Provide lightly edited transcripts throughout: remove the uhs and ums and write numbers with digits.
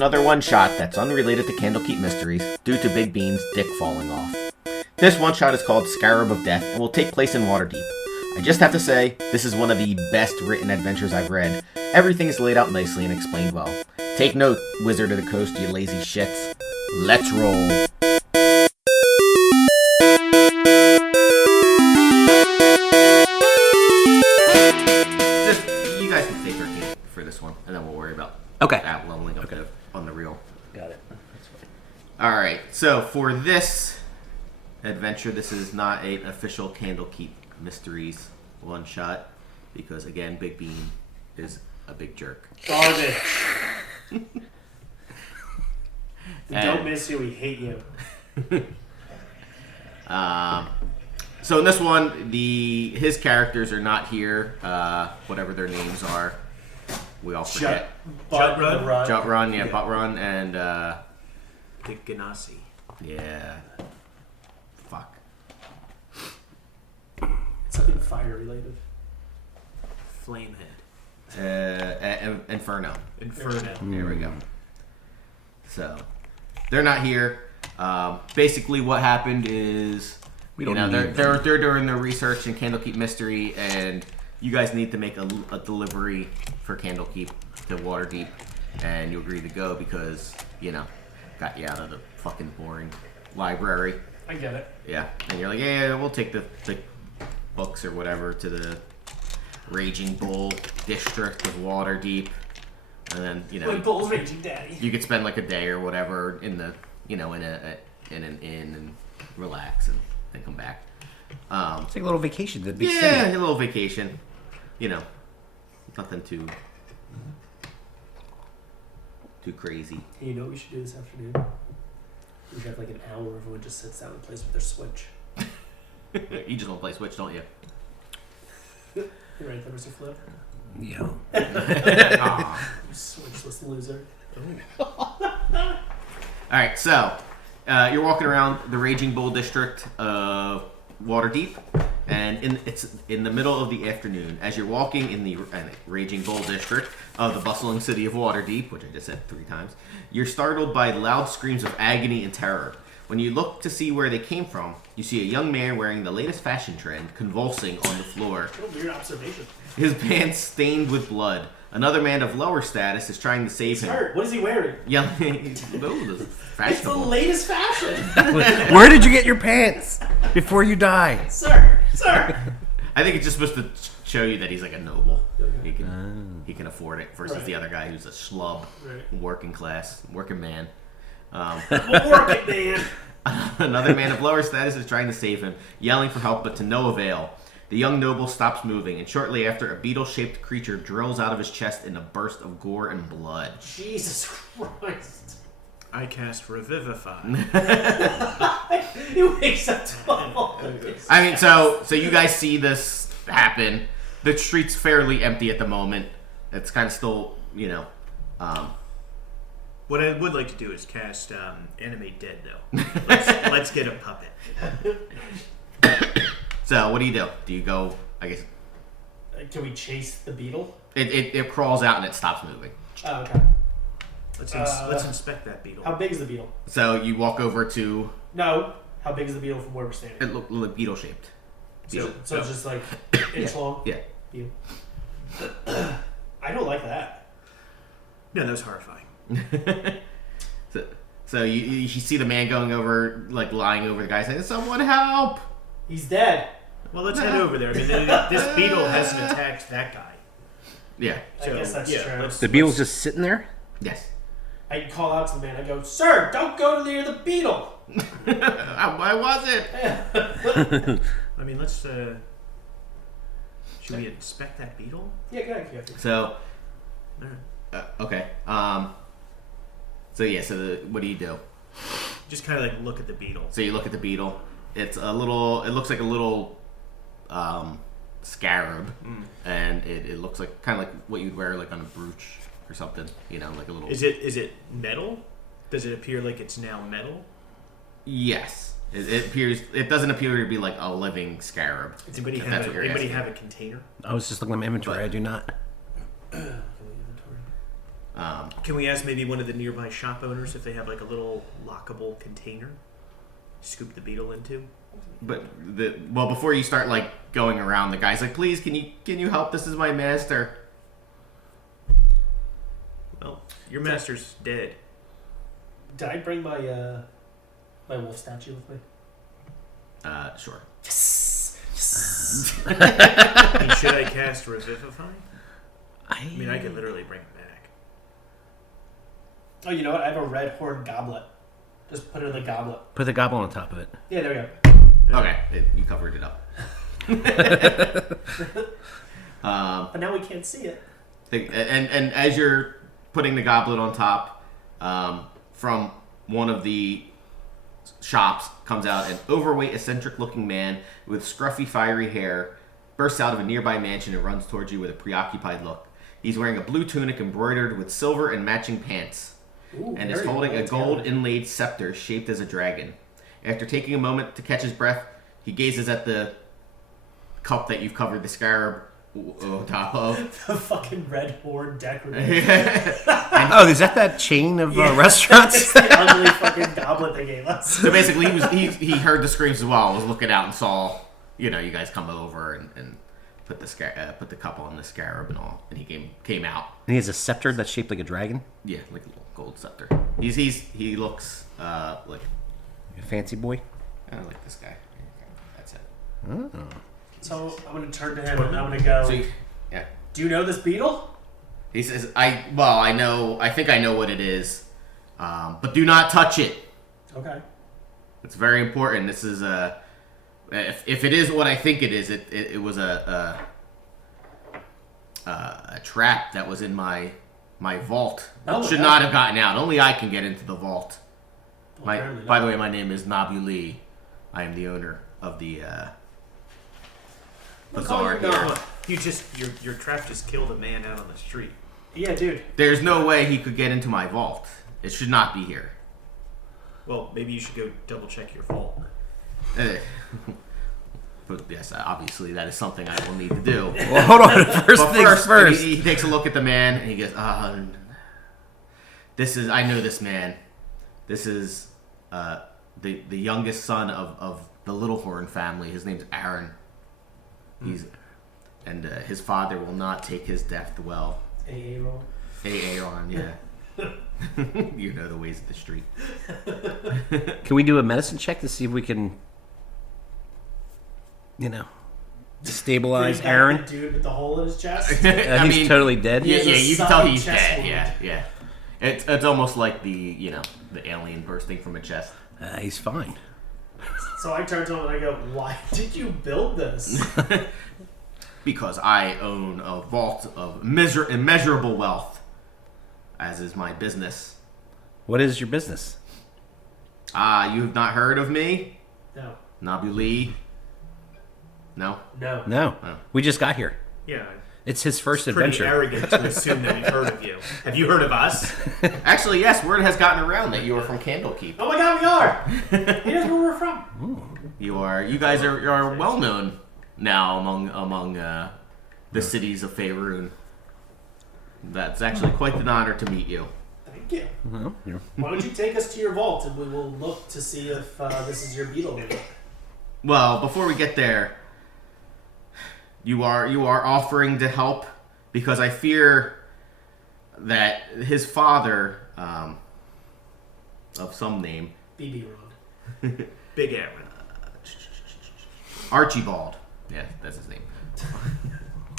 another one-shot that's unrelated to Candlekeep Mysteries due to Big Bean's dick falling off. This one-shot is called Scarab of Death and will take place in Waterdeep. I just have to say, this is one of the best written adventures I've read. Everything is laid out nicely and explained well. Take note, Wizard of the Coast, you lazy shits. Let's roll. You guys can stay 13 for this one, and then we'll worry about that leveling up on the reel. Got it. Alright, so for this adventure, this is not an official Candlekeep Mysteries one-shot, because again, Big Bean is a big jerk. Garbage. We don't miss you, we hate you. So in this one, his characters are not here, whatever their names are. We all forget. Butt-Run, yeah, Butt-Run, and Dick Ganassi. Yeah. Fuck. Something fire related. Flamehead. Inferno. Inferno. There we go. So, they're not here. Basically, what happened is, they're doing their research in Candlekeep Mystery, and you guys need to make a delivery for Candlekeep to Waterdeep, and you agree to go because, got you out of the fucking boring library. I get it. Yeah, and you're like, yeah, we'll take the books or whatever to the Raging Bull district of Waterdeep, and then Bull's Raging Daddy. You could spend like a day or whatever in the in an inn and relax and then come back. It's like a little vacation. The big city. Yeah, a little vacation. Nothing too crazy. Hey, you know what we should do this afternoon? We should have like an hour where everyone just sits down and plays with their Switch. You just want to play Switch, don't you? You're right there, Mr. Flip. Yeah. You switchless loser. Alright, so you're walking around the Raging Bull district of Waterdeep, and it's in the middle of the afternoon. As you're walking in the Raging Bull district of the bustling city of Waterdeep, which I just said 3 times, you're startled by loud screams of agony and terror. When you look to see where they came from, you see a young man wearing the latest fashion trend, convulsing on the floor. What a weird observation. His pants stained with blood. Another man of lower status is trying to save him. What is he wearing? It's the latest fashion. Where did you get your pants before you die? Sir. I think it's just supposed to show you that he's like a noble. He can afford it versus the other guy who's a schlub, working man. Work it, man. Another man of lower status is trying to save him, yelling for help, but to no avail. The young noble stops moving, and shortly after, a beetle-shaped creature drills out of his chest in a burst of gore and blood. Jesus Christ. I cast Revivify. He wakes up 12. I mean, so you guys see this happen. The street's fairly empty at the moment. It's kind of still, What I would like to do is cast Animate Dead, though. Let's get a puppet. So, what do? Do you go, I guess... Can we chase the beetle? It crawls out and it stops moving. Oh, okay. Let's inspect that beetle. How big is the beetle? So, you walk over to... No. How big is the beetle from where we're standing? It looked beetle-shaped. So it's just like inch long? Yeah. Beetle. I don't like that. No, that was horrifying. So you see the man going over, like lying over the guy saying, "Someone help! He's dead." Well, let's head over there. I mean, this beetle hasn't attacked that guy. Yeah. I guess that's true. The beetle's just sitting there? Yes. I call out to the man. I go, "Sir, don't go near the beetle." Why was it? I mean, let's. Should we inspect that beetle? Yeah, go ahead. So. Okay. So what do you do? Just kind of like look at the beetle. So you look at the beetle. It looks like a little scarab, and it looks like kind of like what you'd wear like on a brooch or something. Like a little. Is it metal? Does it appear like it's now metal? Yes. It appears. It doesn't appear to be like a living scarab. Anybody have a container? I was just looking at my inventory. I do not. Can we ask maybe one of the nearby shop owners if they have like a little lockable container? Scoop the beetle into? But before you start like going around, the guy's like, "Please, can you help? This is my master." Well, your master's dead. Did I bring my my wolf statue with me? Sure. Yes. I mean, should I cast Revivify? I mean, I could literally bring it back. Oh, you know what? I have a red horn goblet. Just put it in the goblet. Put the goblin on top of it. Yeah, there we go. Okay, you covered it up. But now we can't see it. And as you're putting the goblet on top, from one of the shops comes out an overweight, eccentric-looking man with scruffy, fiery hair, bursts out of a nearby mansion and runs towards you with a preoccupied look. He's wearing a blue tunic embroidered with silver and matching pants, Ooh, and is holding a gold inlaid scepter shaped as a dragon. After taking a moment to catch his breath, he gazes at the cup that you've covered the scarab on top of. The fucking red horn decorative. Oh, is that chain of restaurants? It's the ugly fucking goblet they gave us. So basically, he heard the screams as well. Was looking out and saw, you guys come over and put the cup on the scarab and all, and he came out. And he has a scepter that's shaped like a dragon. Yeah, like a little gold scepter. He looks like A fancy boy. I like this guy. That's it. Oh. So I'm gonna turn to him and I'm gonna go. So Do you know this beetle? he says, I think I know what it is, but do not touch it. Okay. It's very important. This is if it is what I think it is, it was a trap that was in my vault. Oh, It should okay. not have gotten out. Only I can get into the vault. Well, apparently By not. the way, my name is Nabu Lee. I am the owner of the bazaar you here. Nabu. Your trap just killed a man out on the street. Yeah, dude. There's no way he could get into my vault. It should not be here. Well, maybe you should go double check your vault. But yes, obviously that is something I will need to do. Well, hold on. First But things first. He takes a look at the man and he goes, I know this man. This is the youngest son of the Little Horn family. His name's Aaron. His father will not take his death well. AA roll. Aaron, yeah. You know the ways of the street. Can we do a medicine check to see if we can, stabilize He's got Aaron? the dude with the hole in his chest. He's totally dead. He has a You can tell solid he's chest dead. wound. Yeah. It's almost like the alien bursting from a chest. He's fine. So I turn to him and I go, "Why did you build this?" Because I own a vault of immeasurable wealth, as is my business. What is your business? You have not heard of me? No. Nabu Lee? No? No. No. Oh. We just got here. Yeah. It's his first Pretty adventure. arrogant to assume that we've heard of you. Have you heard of us? Actually, yes, word has gotten around that you are from Candlekeep. Oh my God, we are. He knows where we're from. You guys are well known now among the cities of Faerun. That's actually quite an honor to meet you. Thank you. Well, Why don't you take us to your vault and we will look to see if this is your beetle. Well, before we get there, you are offering to help because I fear that his father, of some name, BB Rod. Big Aaron. Archibald. Yeah, that's his name.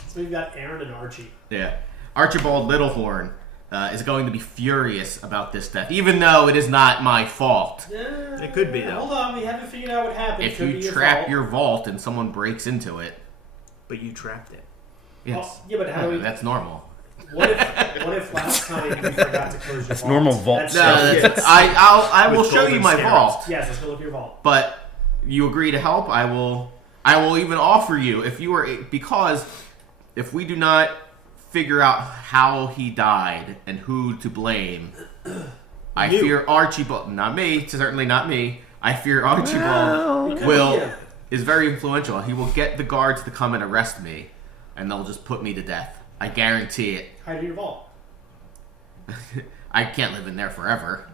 So we've got Aaron and Archie. Yeah, Archibald Littlehorn is going to be furious about this death, even though it is not my fault. It could be, though. Hold on, we haven't figured out what happened. If Could be you trap fault. your vault and someone breaks into it, But you trapped it. yes, Well, yeah, but how do we? that's normal. What if last time we forgot to close your vault? normal vault That's No, just- that's, I will With show you golden my scarabs. vault. Yes, let's go look at your vault. But you agree to help, I will even offer you because if we do not figure out how he died and who to blame, I You. fear Archibald, not me, certainly not me. I fear Archibald It could be him. is very influential. He will get the guards to come and arrest me, and they'll just put me to death. I guarantee it. Hide in your vault. I can't live in there forever.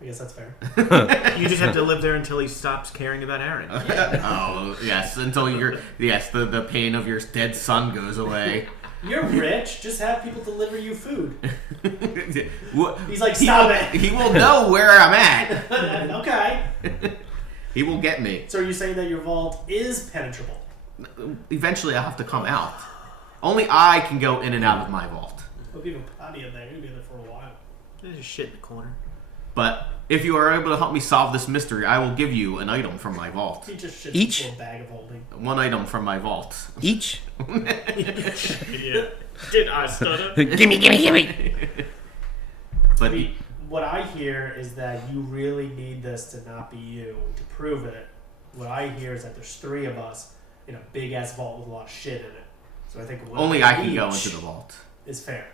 I guess that's fair. You just have to live there until he stops caring about Aaron. Oh yes, until the pain of your dead son goes away. You're rich. Just have people deliver you food. He's like, He stop will- it. He will know where I'm at. Okay. He will get me. So are you saying that your vault is penetrable? Eventually, I'll have to come out. Only I can go in and out of my vault. Well, people potty in there. You're gonna be in there for a while. There's just shit in the corner. But if you are able to help me solve this mystery, I will give you an item from my vault. He just shits Each? into a bag of holding. One item from my vault. Each? Yeah. Did I stutter? gimme. But I mean, what I hear is that you really need this to not be you to prove it. What I hear is that there's 3 of us in a big ass vault with a lot of shit in it. So I think only I can go into the vault. Is fair.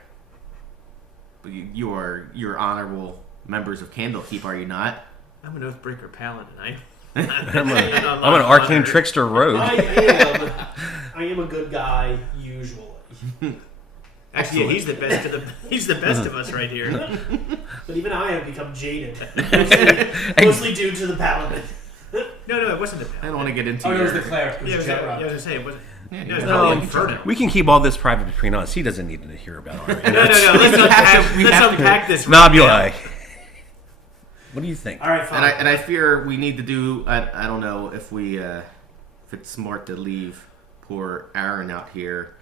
But you're honorable members of Candlekeep, are you not? I'm an Oathbreaker Paladin. I'm an arcane trickster rogue. I am a good guy usually. Actually, yeah, he's the best of us right here. But even I have become jaded, mostly due to the paladin. No, it wasn't the I Paladin. don't want to get into Oh, your... it was the cleric. It was Yeah, I was Jet gonna say it wasn't. Yeah, No, it's you probably know, Inferno. We can keep all this private between us. He doesn't need to hear about our No. Let's unpack this. Nobuli. What do you think? All right, fine. And I fear we need to do... I don't know if we... if it's smart to leave poor Aaron out here.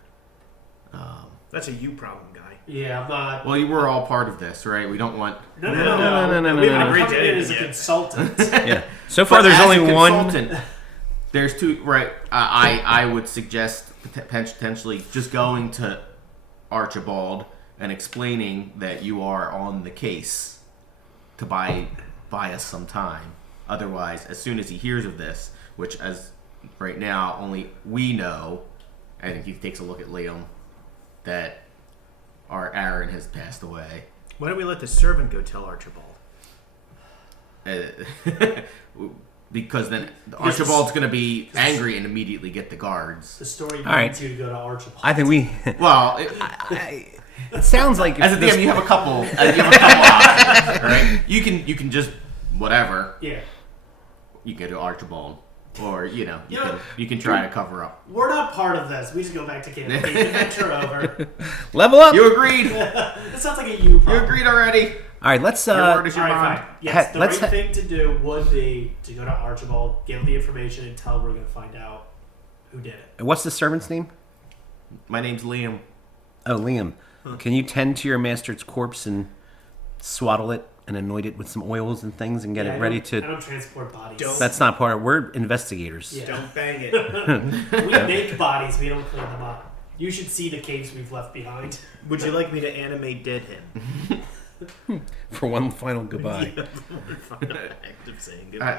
That's a you problem, guy. Yeah, I'm not. Well, you were all part of this, right? We don't want... No. We haven't I'm agreed coming to in as a anything yet. consultant. Yeah. So far, But there's as only a one. consultant, there's 2... Right. I would suggest potentially just going to Archibald and explaining that you are on the case to buy us some time. Otherwise, as soon as he hears of this, which as right now only we know, I think he takes a look at Liam, that our Aaron has passed away. Why don't we let the servant go tell Archibald? Because then Archibald's going to be angry and immediately get the guards. The story needs All right. you to go to Archibald. I think we. Well, It sounds like as a this- DM, you have a couple. Options, right? You can just whatever. Yeah. You can go to Archibald, or you You know, can try to cover up. We're not part of this. We just go back to camp. Adventure over. level up. You agreed. This sounds like a you You problem. agreed already. All right, let's. Your word is All your right, bond. fine. Yes, the let's right thing to do would be to go to Archibald, give him the information, and tell him we're going to find out who did it. What's the servant's name? My name's Liam. Oh, Liam. Can you tend to your master's corpse and swaddle it and anoint it with some oils and things and get Yeah, it ready I to? don't transport bodies. Don't- That's not part of. We're investigators. Yeah. Don't bang it. We make bodies. We don't clean them up. You should see the caves we've left behind. Would you like me to animate dead him? For one final goodbye. Active saying goodbye.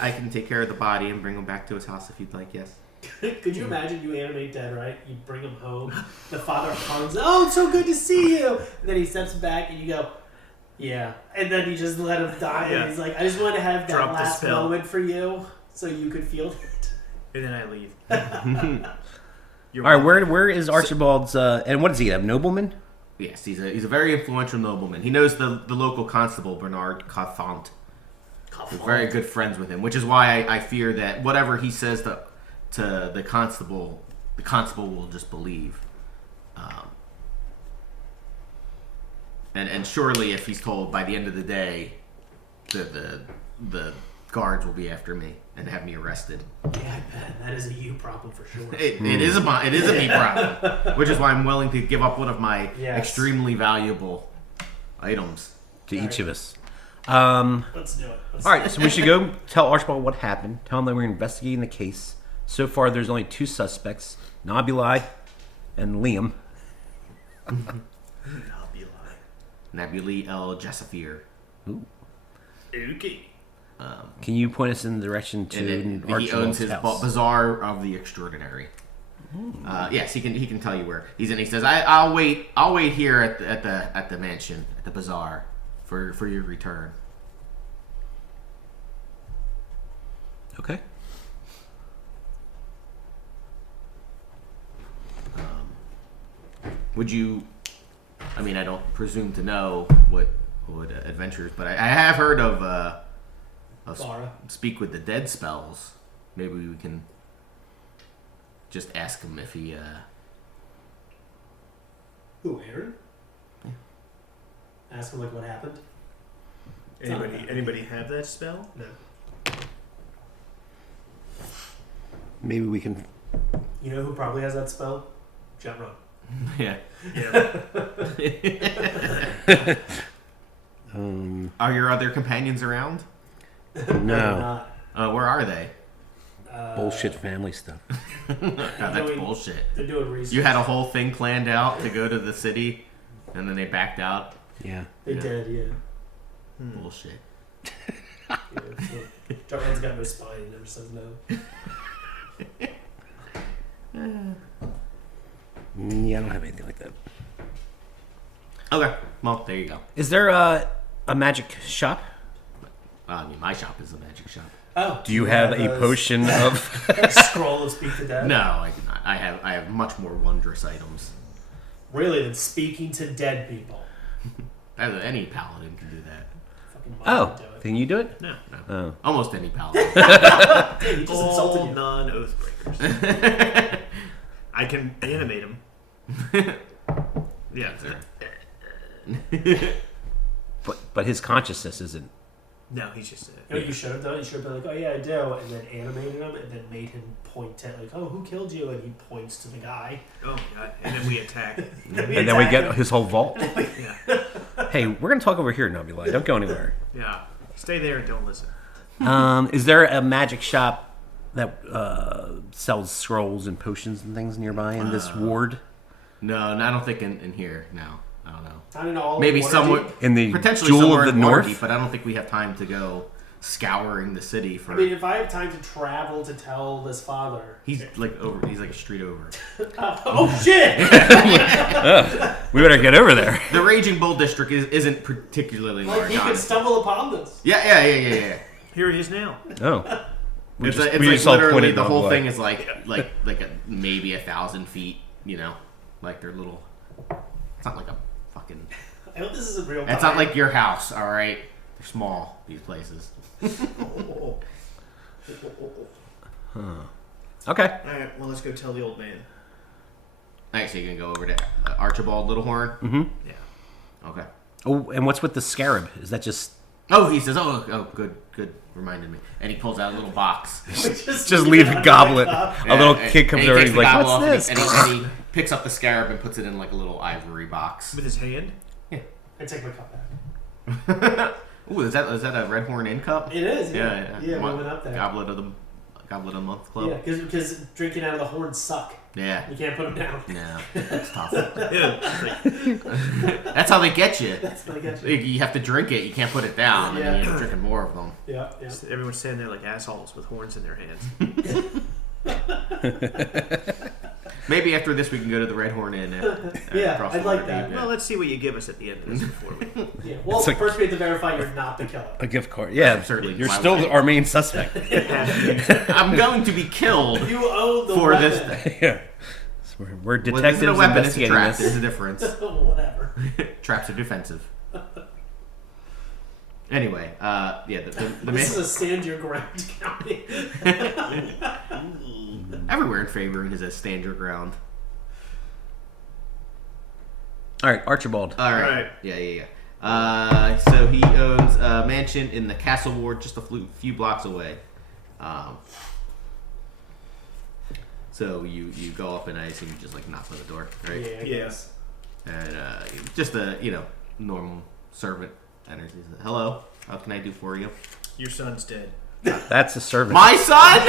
I can take care of the body and bring him back to his house if you'd like. Yes. Could you imagine you animate dead, right? You bring him home. The father hugs. Oh, it's so good to see you. And then he steps back and you go, yeah. And then you just let him die. Yeah. And he's like, I just wanted to have that Drop the last spell. moment for you so you could feel it. And then I leave. You're All right, where is Archibald's? And what is he? A nobleman? Yes, he's a very influential nobleman. He knows the local constable Bernard Cathont. We're very good friends with him, which is why I fear that whatever he says to the constable will just believe. And surely, if he's told by the end of the day, the guards will be after me and have me arrested. Yeah, I bet. That is a you problem for sure. It is a me problem, which is why I'm willing to give up one of my Yes. extremely valuable items. To each of us. Let's do it. All right, so we should go tell Archibald what happened. Tell him that we're investigating the case. So far, there's only 2 suspects: Nobuli and Liam. Nabuli El Jessafir. Okay. Can you point us in the direction to And he Archibald's owns his house? Bazaar of the Extraordinary. Yes, he can tell you where he's in. He says, "I'll wait here at the mansion at the bazaar for your return." Okay. Would you I mean, I don't presume to know what adventures, but I have heard of Laura. speak with the dead spells. Maybe we can just ask him if he. Who, Aaron? Yeah. Ask him like what happened. It's not bad. Anybody have that spell? No. Maybe we can. You know who probably has that spell? Jet Run. Yeah. Yeah. Are your other companions around? No. Where are they? Bullshit family stuff. God, that's doing- bullshit. They're doing research. You had a whole thing planned out to go to the city, and then they backed out. Yeah. They Yeah. did, yeah. Bullshit. Jet Run's got no spine. He never says no. Yeah, I don't have anything like that. Okay. Well, there you go. Is there a magic shop? I mean, my shop is a magic shop. Oh. Do you have a potion of? scroll of speak to dead? No, I do not. I have much more wondrous items. Really, than speaking to dead people. Any paladin can do that. Fucking Mike Oh, would do it. can you do it? No. Oh. Almost any paladin. Damn, he just insulted All you. non-oath breakers. I can animate them. Yeah. But his consciousness isn't. No, he's just. You know what you should have done? You should have been like, oh yeah, I do, and then animated him, and then made him point at like, oh, who killed you? And he points to the guy. Oh, God. And then we attack. And then we get his whole vault. Yeah. Hey, we're gonna talk over here, Nobula. Don't go anywhere. Yeah. Stay there and don't listen. Is there a magic shop that sells scrolls and potions and things nearby in this ward? No, I don't think in here. No, I don't know. I don't know. All Maybe Waterdeep- somewhere In the potentially Jewel somewhere of the in North? Waterdeep, but I don't think we have time to go scouring the city for. I mean, if I have time to travel to tell this father. he's like a street over. Oh shit! We better get over there. The Raging Bull district isn't particularly Like large. he could honestly. stumble upon this. Yeah. Here he is now. Oh. We It's just like all literally pointed the one whole way. thing is maybe 1,000 feet. You know, like they're little. It's not like a fucking. I hope this isn't real. It's not like your house. All right, they're small. These places. Okay. All right. Well, let's go tell the old man. Alright, so you're gonna go over to Archibald Littlehorn. Mm-hmm. Yeah. Okay. Oh, and what's with the scarab? Is that just Oh, he says, "Oh, good, reminded me." And he pulls out a little box. just leave a goblet? Up. A little And- kid comes and he over takes and he's the like, goblet "What's off this?" And he picks up the scarab and puts it in like a little ivory box. With his hand. I take my cup back. Ooh, is that a Red Horn Inn cup? It is. Yeah. Yeah, we went up there. Goblet of the month club. Yeah, because drinking out of the horns suck. Yeah. You can't put them down. No, it's tough. Ew. That's how they get you. That's what I get you. You have to drink it. You can't put it down. Yeah. And you end up drinking more of them. Yeah, yeah. Everyone's standing there like assholes with horns in their hands. Maybe after this we can go to the Red Horn Inn. Yeah, across I'd the like water that. deep, Well, let's see what you give us at the end of this before we. Yeah. Well, It's like- first we have to verify you're not the killer. A gift card. Yeah, Certainly. You're Why still would I? our main suspect. I'm going to be killed You own the for weapon. this thing. Yeah. So we're Well, this detectives isn't a weapon, it's a investigating trap. this. There's a difference. Whatever. Traps are defensive. Anyway, the This man is a stand your ground county. everywhere in favoring is a stand your ground. All right, Archibald. All right. Alright. Yeah. So he owns a mansion in the Castle Ward, just a few blocks away. So you go up and I assume you just like knock on the door, right? Yeah. I Yeah. guess. And just a normal servant enters. He says, "Hello, how can I do for you?" Your son's dead. That's a servant. My son?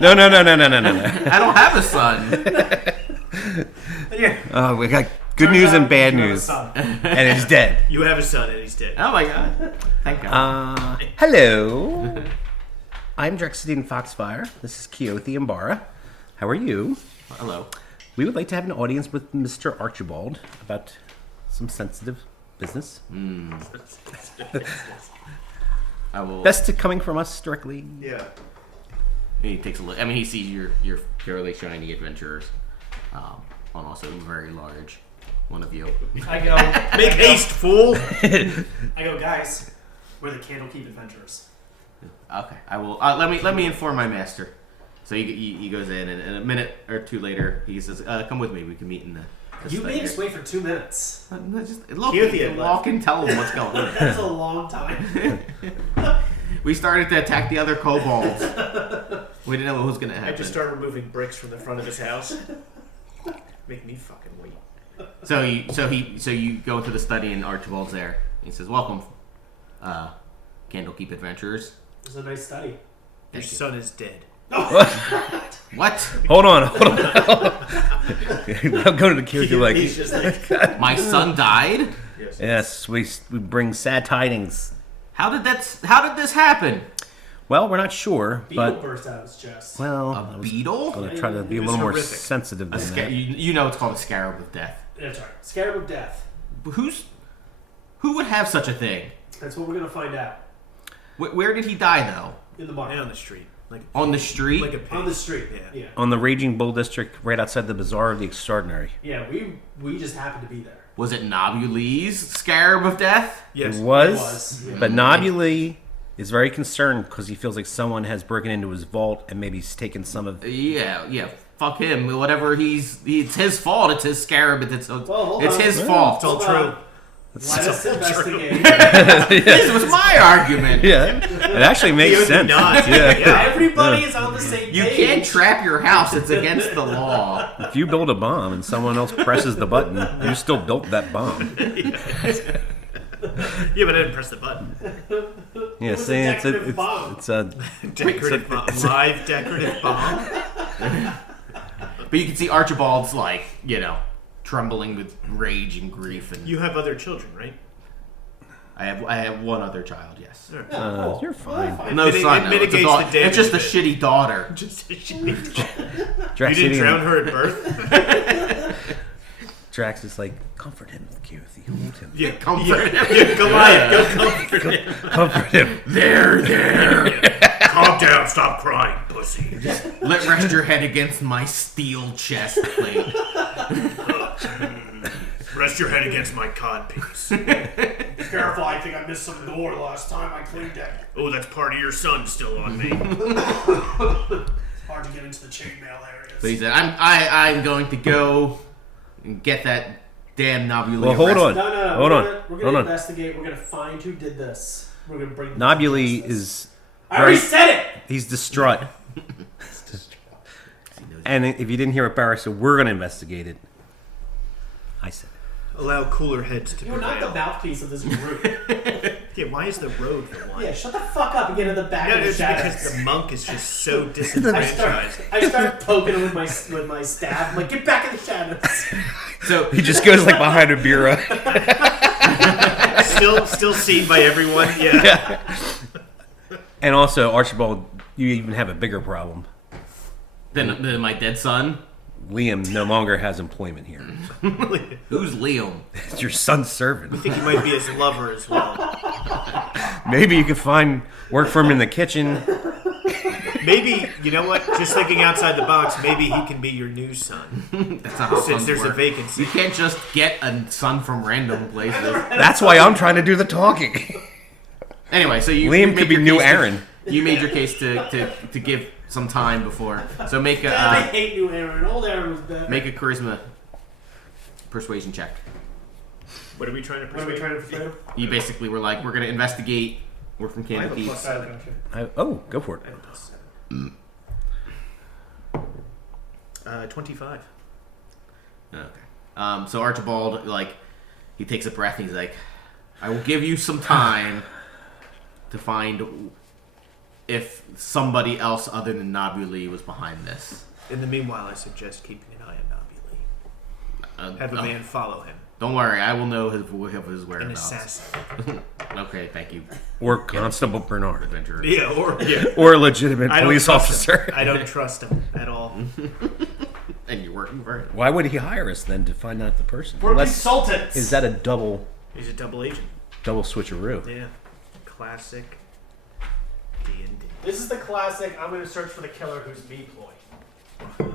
No. I don't have a son. Oh, we got good Turns news and out bad you have a news, son. and it's dead. You have a son and he's dead. Oh my god! Thank God. Hello. I'm Drexidine Foxfire. This is Keothi Imbara. How are you? Hello. We would like to have an audience with Mr. Archibald about some sensitive business. I will. Best to coming from us directly. Yeah. He takes a look. I mean, he sees your fairly shiny adventurers, on also very large one of you. I go, Make haste, fool! I go, guys. We're the Candlekeep Adventurers. Okay, I will. Let me inform my master. So he goes in, and a minute or two later, he says, "Come with me. We can meet in the." You made us wait for 2 minutes. Look, Keothy you had walk and tell him what's going on. That's a long time. We started to attack the other kobolds. We didn't know what was going to I happen. just start removing bricks from the front of his house. Make me fucking wait. So you go into the study, and Archibald's there. He says, "Welcome, Candlekeep Adventurers." It was a nice study. Your Thank you. son is dead. What? Hold on. I'm going to the Keothy like, He's just like, My son died? yes. yes, we bring sad tidings. How did this happen? Well, we're not sure, Beetle but burst out of his chest. well, I A was beetle? going to try to be a It was little more horrific. sensitive than that. You know it's called a Scarab of Death. That's right. Scarab of Death. Who would have such a thing? That's what we're gonna find out Where did he die though? in the Lay market. on the street. Like On the street? Like a pig. On the street. Yeah. Yeah. On the Raging Bull District, right outside the Bazaar of the Extraordinary. Yeah. We just happened to be there. Was it Nobuli's Scarab of Death? Yes. It was, It was, yeah. but Nobuli is very concerned because he feels like someone has broken into his vault and maybe he's taken some of. Yeah. Fuck him. Whatever it's his fault. It's his scarab. It's hold it's on. his Well, fault. It's all Hold on. true. Let us investigate. This was my argument. Yeah, it actually makes Keothy sense. nods. Yeah. Everybody is on the same You page. can't trap your house. It's against the law. If you build a bomb and someone else presses the button, you still built that bomb. Yeah, but I didn't press the button. Yeah, was a see, decorative bomb. it's a Decorative bomb. Live decorative bomb. But you can see Archibald's like, trembling with rage and grief, and You have other children, right? I have one other child. Yes. Sure. Cool. you're fine. Well, No It son. No. It's, a mitigates da- the it's just a damage. shitty daughter. Just you didn't Drax, drown her at birth? Drax is like, comfort him, Keothy. Hold him. Yeah, Comfort him. Yeah, Goliath, go comfort him. Comfort him. There. Calm down, stop crying, pussy. Let rest your head against my steel chest plate. Rest your head against my codpiece. Careful, I think I missed some door last time I cleaned it. Oh, that's part of your son still on me. Hard to get into the chainmail areas. So he said, I'm going to go and get that damn Nobuli. Well, hold arrested." on. No. Hold on. We're Hold gonna on. investigate. We're gonna find who did this. We're gonna bring. Nobuli justice. is. I already said it. He's distraught. And if you didn't hear what Barry said, we're going to investigate it. I said it. Allow cooler heads to You're not the prevail. mouthpiece of this group. Yeah, why is the road for one? Yeah, shut the fuck up and get in the back No, of the it's shadows. because the monk is just so I disenfranchised. start poking him with my staff. I'm like, get back in the shadows. So He just goes like behind a bureau. Still seen by everyone. Yeah. And also, Archibald, you even have a bigger problem. then my dead son. Liam no longer has employment here. Who's Liam? It's your son's servant. I think he might be his lover as well. Maybe you could find work for him in the kitchen. Maybe, you know what? Just thinking outside the box, maybe he can be your new son. That's not how Since sons there's a work. vacancy. You can't just get a son from random places. That's why I'm trying to do the talking. Anyway, so you Liam you could made be your new case Aaron. You made your case to give some time before. So make I a hate new Aaron. Old Aaron was better. make a charisma persuasion check. What are we trying to What are we persuade? trying to persuade him? You basically were like, we're gonna investigate. We're from I have a Candlekeep. plus 7. Oh, go for it. I have a plus 7. 25. Okay. So Archibald, like, he takes a breath and he's like, I will give you some time to find if somebody else other than Nobuli was behind this. In the meanwhile, I suggest keeping an eye on Nobuli. Have a man follow him. Don't worry, I will know his An whereabouts. assassin. Okay, thank you, Or Constable Bernard. adventurer. Yeah, Or a legitimate I don't police trust officer. him. I don't trust him at all. And you're working for it. Why would he hire us then to find out the person? We're Unless- consultants. is that a double He's a double agent. switcheroo? Yeah. Classic D&D. This is the classic. I'm going to search for the killer who's me ploy.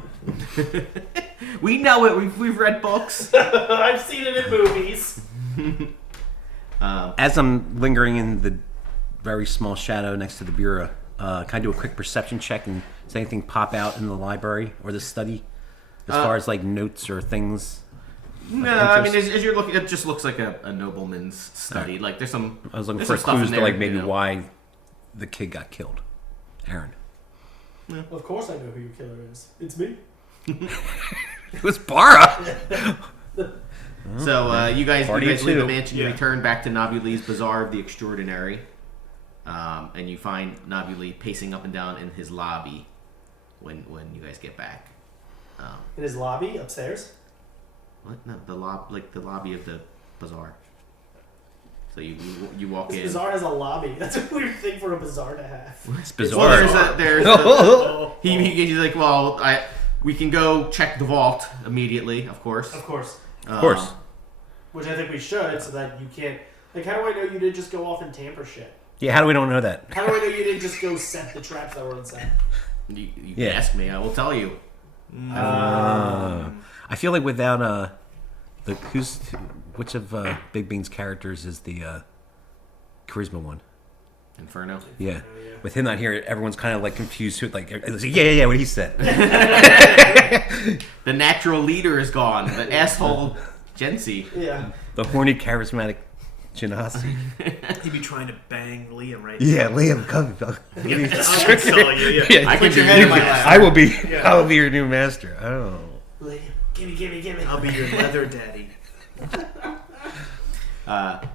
We know it. We've read books. I've seen it in movies. As I'm lingering in the very small shadow next to the bureau, can I do a quick perception check and does anything pop out in the library or the study as far as like notes or things? No, I mean, as you're looking, it just looks like a nobleman's study. Like there's some. I was looking there's for some stuff clues in to there, like maybe you know. why the kid got killed. Aaron. Of course I know who your killer is. It's me. It was Bara. So you guys Party leave of the two. mansion. You Yeah. return back to Nabuli's Bazaar of the Extraordinary, and you find Nabuli pacing up and down in his lobby when you guys get back. In his lobby upstairs. What? No, the lobby of the bazaar. So you walk This in. bazaar has a lobby. That's a weird thing for a bazaar to have. It's Well, bizarre. he's like, well, we can go check the vault immediately, of course. Of course. Of course. Which I think we should, so that you can't. Like, how do I know you didn't just go off and tamper shit? Yeah, how do we don't know that? How do I know you didn't just go set the traps that were inside? You Yeah. can ask me, I will tell you. I feel like without which of Big Bean's characters is the charisma one? Inferno. Yeah. Yeah. With him not here, everyone's kind of like confused. Who like, yeah, what he said. The natural leader is gone. The asshole Jency. Yeah. The horny, charismatic Genasi. He'd be trying to bang Liam right Yeah, Liam, come. now. I'll console you, yeah. I put your head in my lap. I will be your new master. Oh. Liam, gimme. I'll be your leather daddy.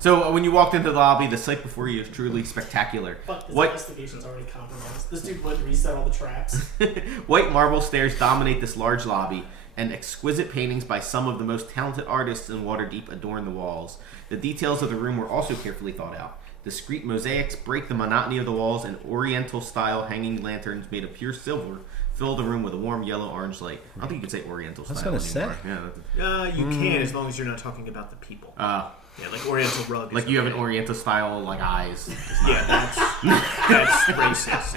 So when you walked into the lobby, the sight before you is truly spectacular. Fuck, this What investigation's already compromised. This dude went and reset all the traps. white marble stairs dominate this large lobby, and exquisite paintings by some of the most talented artists in Waterdeep adorn the walls. The details of the room were also carefully thought out. Discrete mosaics break the monotony of the walls, and Oriental-style hanging lanterns made of pure silver fill the room with a warm yellow-orange light. I don't think you could say Oriental style I was gonna anymore. say. Yeah, You can, as long as you're not talking about the people. yeah, Like Oriental rug. like you have an Oriental style like eyes. Yeah, that's racist.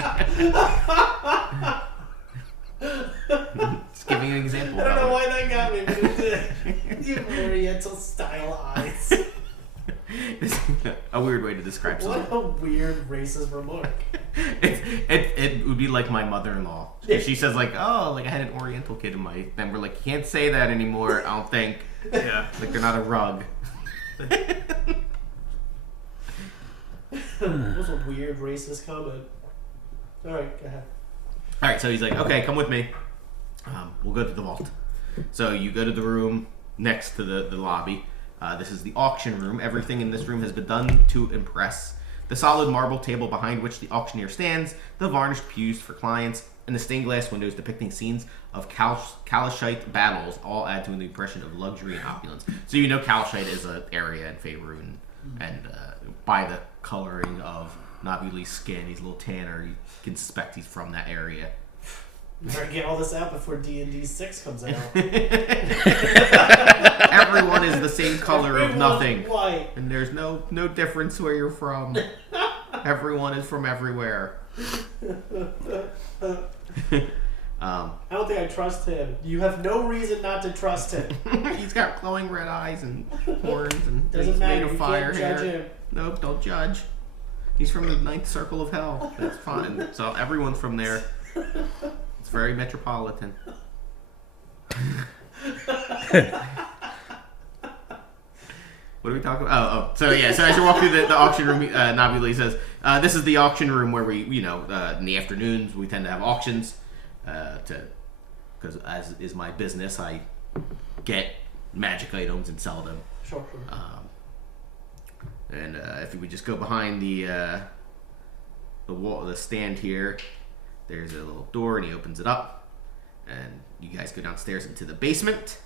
Just giving an example. I don't of know it. why that got me, but it did. You have Oriental style eyes. A weird way to describe something. What a weird racist remark. It would be like my mother-in-law. If she says like, oh, like I had an Oriental kid in my, then we're like, you can't say that anymore. I don't think. Yeah. Like they're not a rug. That was a weird racist comment. Alright, go ahead. All right, so he's like, okay, come with me. We'll go to the vault. So you go to the room next to the lobby. This is the auction room. Everything in this room has been done to impress. The solid marble table behind which the auctioneer stands, the varnished pews for clients, and the stained glass windows depicting scenes of Kalashite battles all add to the impression of luxury and opulence. So you know Kalashite is an area in Faerun, and by the coloring of Nabuli's skin, he's a little tanner. You can suspect he's from that area. You better get all this out before D&D 6 comes out. Everyone is the same color of Everyone's nothing. white. And there's no difference where you're from. Everyone is from everywhere. I don't think I trust him. You have no reason not to trust him. He's got glowing red eyes and horns and Doesn't he's matter. made of You fire can't judge hair. him. Nope, don't judge. He's from the ninth circle of hell. That's fine. So everyone's from there. It's very metropolitan. What are we talking about? Oh. So yeah, so as you walk through the auction room, Nabuli says, this is the auction room where we, in the afternoons, we tend to have auctions, because as is my business, I get magic items and sell them. Sure. And if we just go behind the wall, the stand here, there's a little door, and he opens it up, and you guys go downstairs into the basement.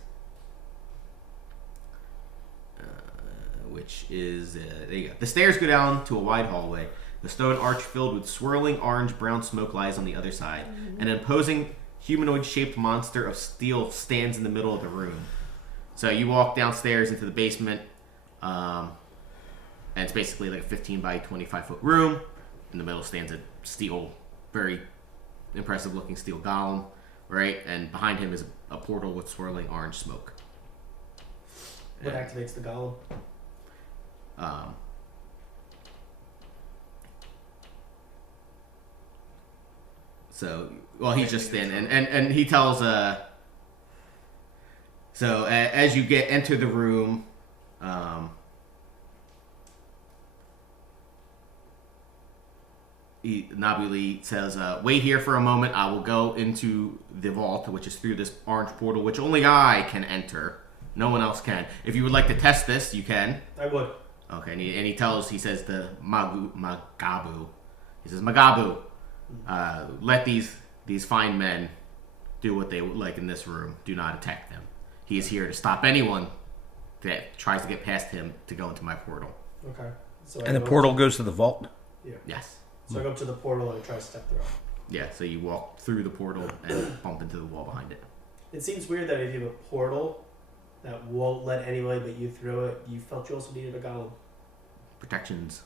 Which is, there you go. The stairs go down to a wide hallway. The stone arch filled with swirling orange-brown smoke lies on the other side. An imposing humanoid-shaped monster of steel stands in the middle of the room. So you walk downstairs into the basement, and it's basically like a 15 by 25 foot room. In the middle stands a steel, very impressive looking steel golem, right? And behind him is a portal with swirling orange smoke. What And, activates the golem? So, well, he's just standing, and he tells, so as you enter the room, Nabuli says, wait here for a moment, I will go into the vault, which is through this orange portal, which only I can enter. No one else can. If you would like to test this, you can. I would. Okay, and he says to Magabu, he says, Magabu, let these fine men do what they would like in this room. Do not attack them. He is here to stop anyone that tries to get past him to go into my portal. Okay. So And the portal goes to the vault. Yeah. Yes. So I go up to the portal and I try to step through. Yeah, so you walk through the portal and bump into the wall behind it. It seems weird that if you have a portal that won't let anybody but you through it, you felt you also needed a golem. Protections.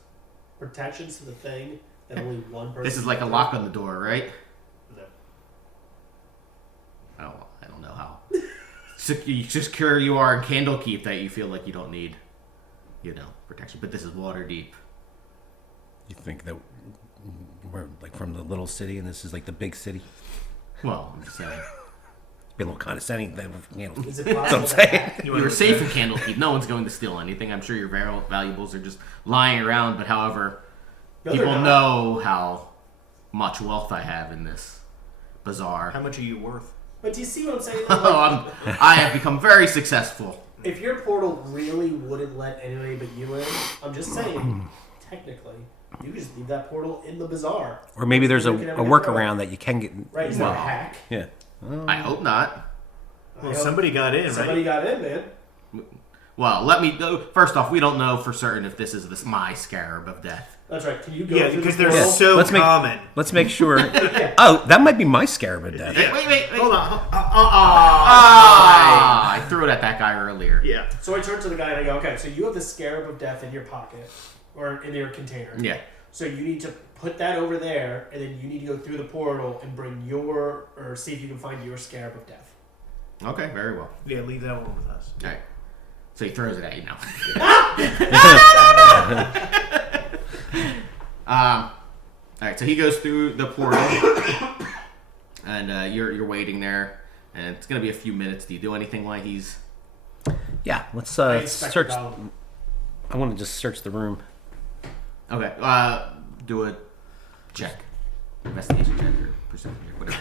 Protections to the thing that only one person. This is like a can lock on the door, right? No. I don't know how secure you are in Candlekeep that you feel like you don't need, protection. But this is Waterdeep. You think that we're like from the little city and this is like the big city? Well, I'm just saying. Be a little condescending. Is it That's what possible I'm to saying. hack? You were safe in Candlekeep. No one's going to steal anything. I'm sure your valuables are just lying around. But however, No, they're people not. know how much wealth I have in this bazaar. How much are you worth? But do you see what I'm saying? Oh, I have become very successful. If your portal really wouldn't let anybody but you in, I'm just saying, technically, you could just leave that portal in the bazaar. Or maybe there's a You can have it workaround that you can get. Right? Is that a hack? Yeah. I hope not. Well, somebody got in, Somebody right? got in, man. Well, first off, we don't know for certain if this is my Scarab of Death. That's right. Can you go Yeah, through because the they're portal? so Let's make- common. Let's make sure. Oh, that might be my Scarab of Death. Wait. Hold on. I threw it at that guy earlier. Yeah. So I turn to the guy and I go, okay, so you have the Scarab of Death in your pocket, or in your container. Yeah. So you need to put that over there, and then you need to go through the portal and bring or see if you can find your Scarab of Death. Okay, very well. Yeah, leave that one with us. All right. So he throws it at you now. All right. So he goes through the portal, and you're waiting there, and it's gonna be a few minutes. Do you do anything while he's? Yeah. Let's I inspect search. the golem. I want to just search the room. Okay. Do a check, investigation check or perception check, whatever.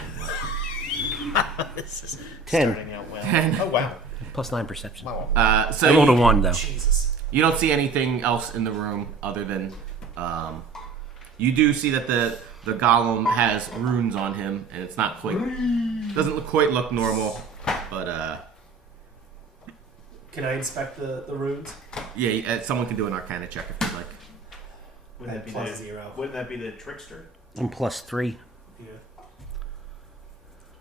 You want. This is 10. starting out well. Oh, wow. Plus 9 perception. Wow. So I rolled a you, 1 though. Jesus. you don't see anything else in the room other than you do see that the golem has runes on him, and it's not quite doesn't quite look normal, but Can I inspect the runes? yeah, someone can do an Arcana check if you'd like. Wouldn't that be Plus the 0. Wouldn't that be the trickster? I'm plus 3.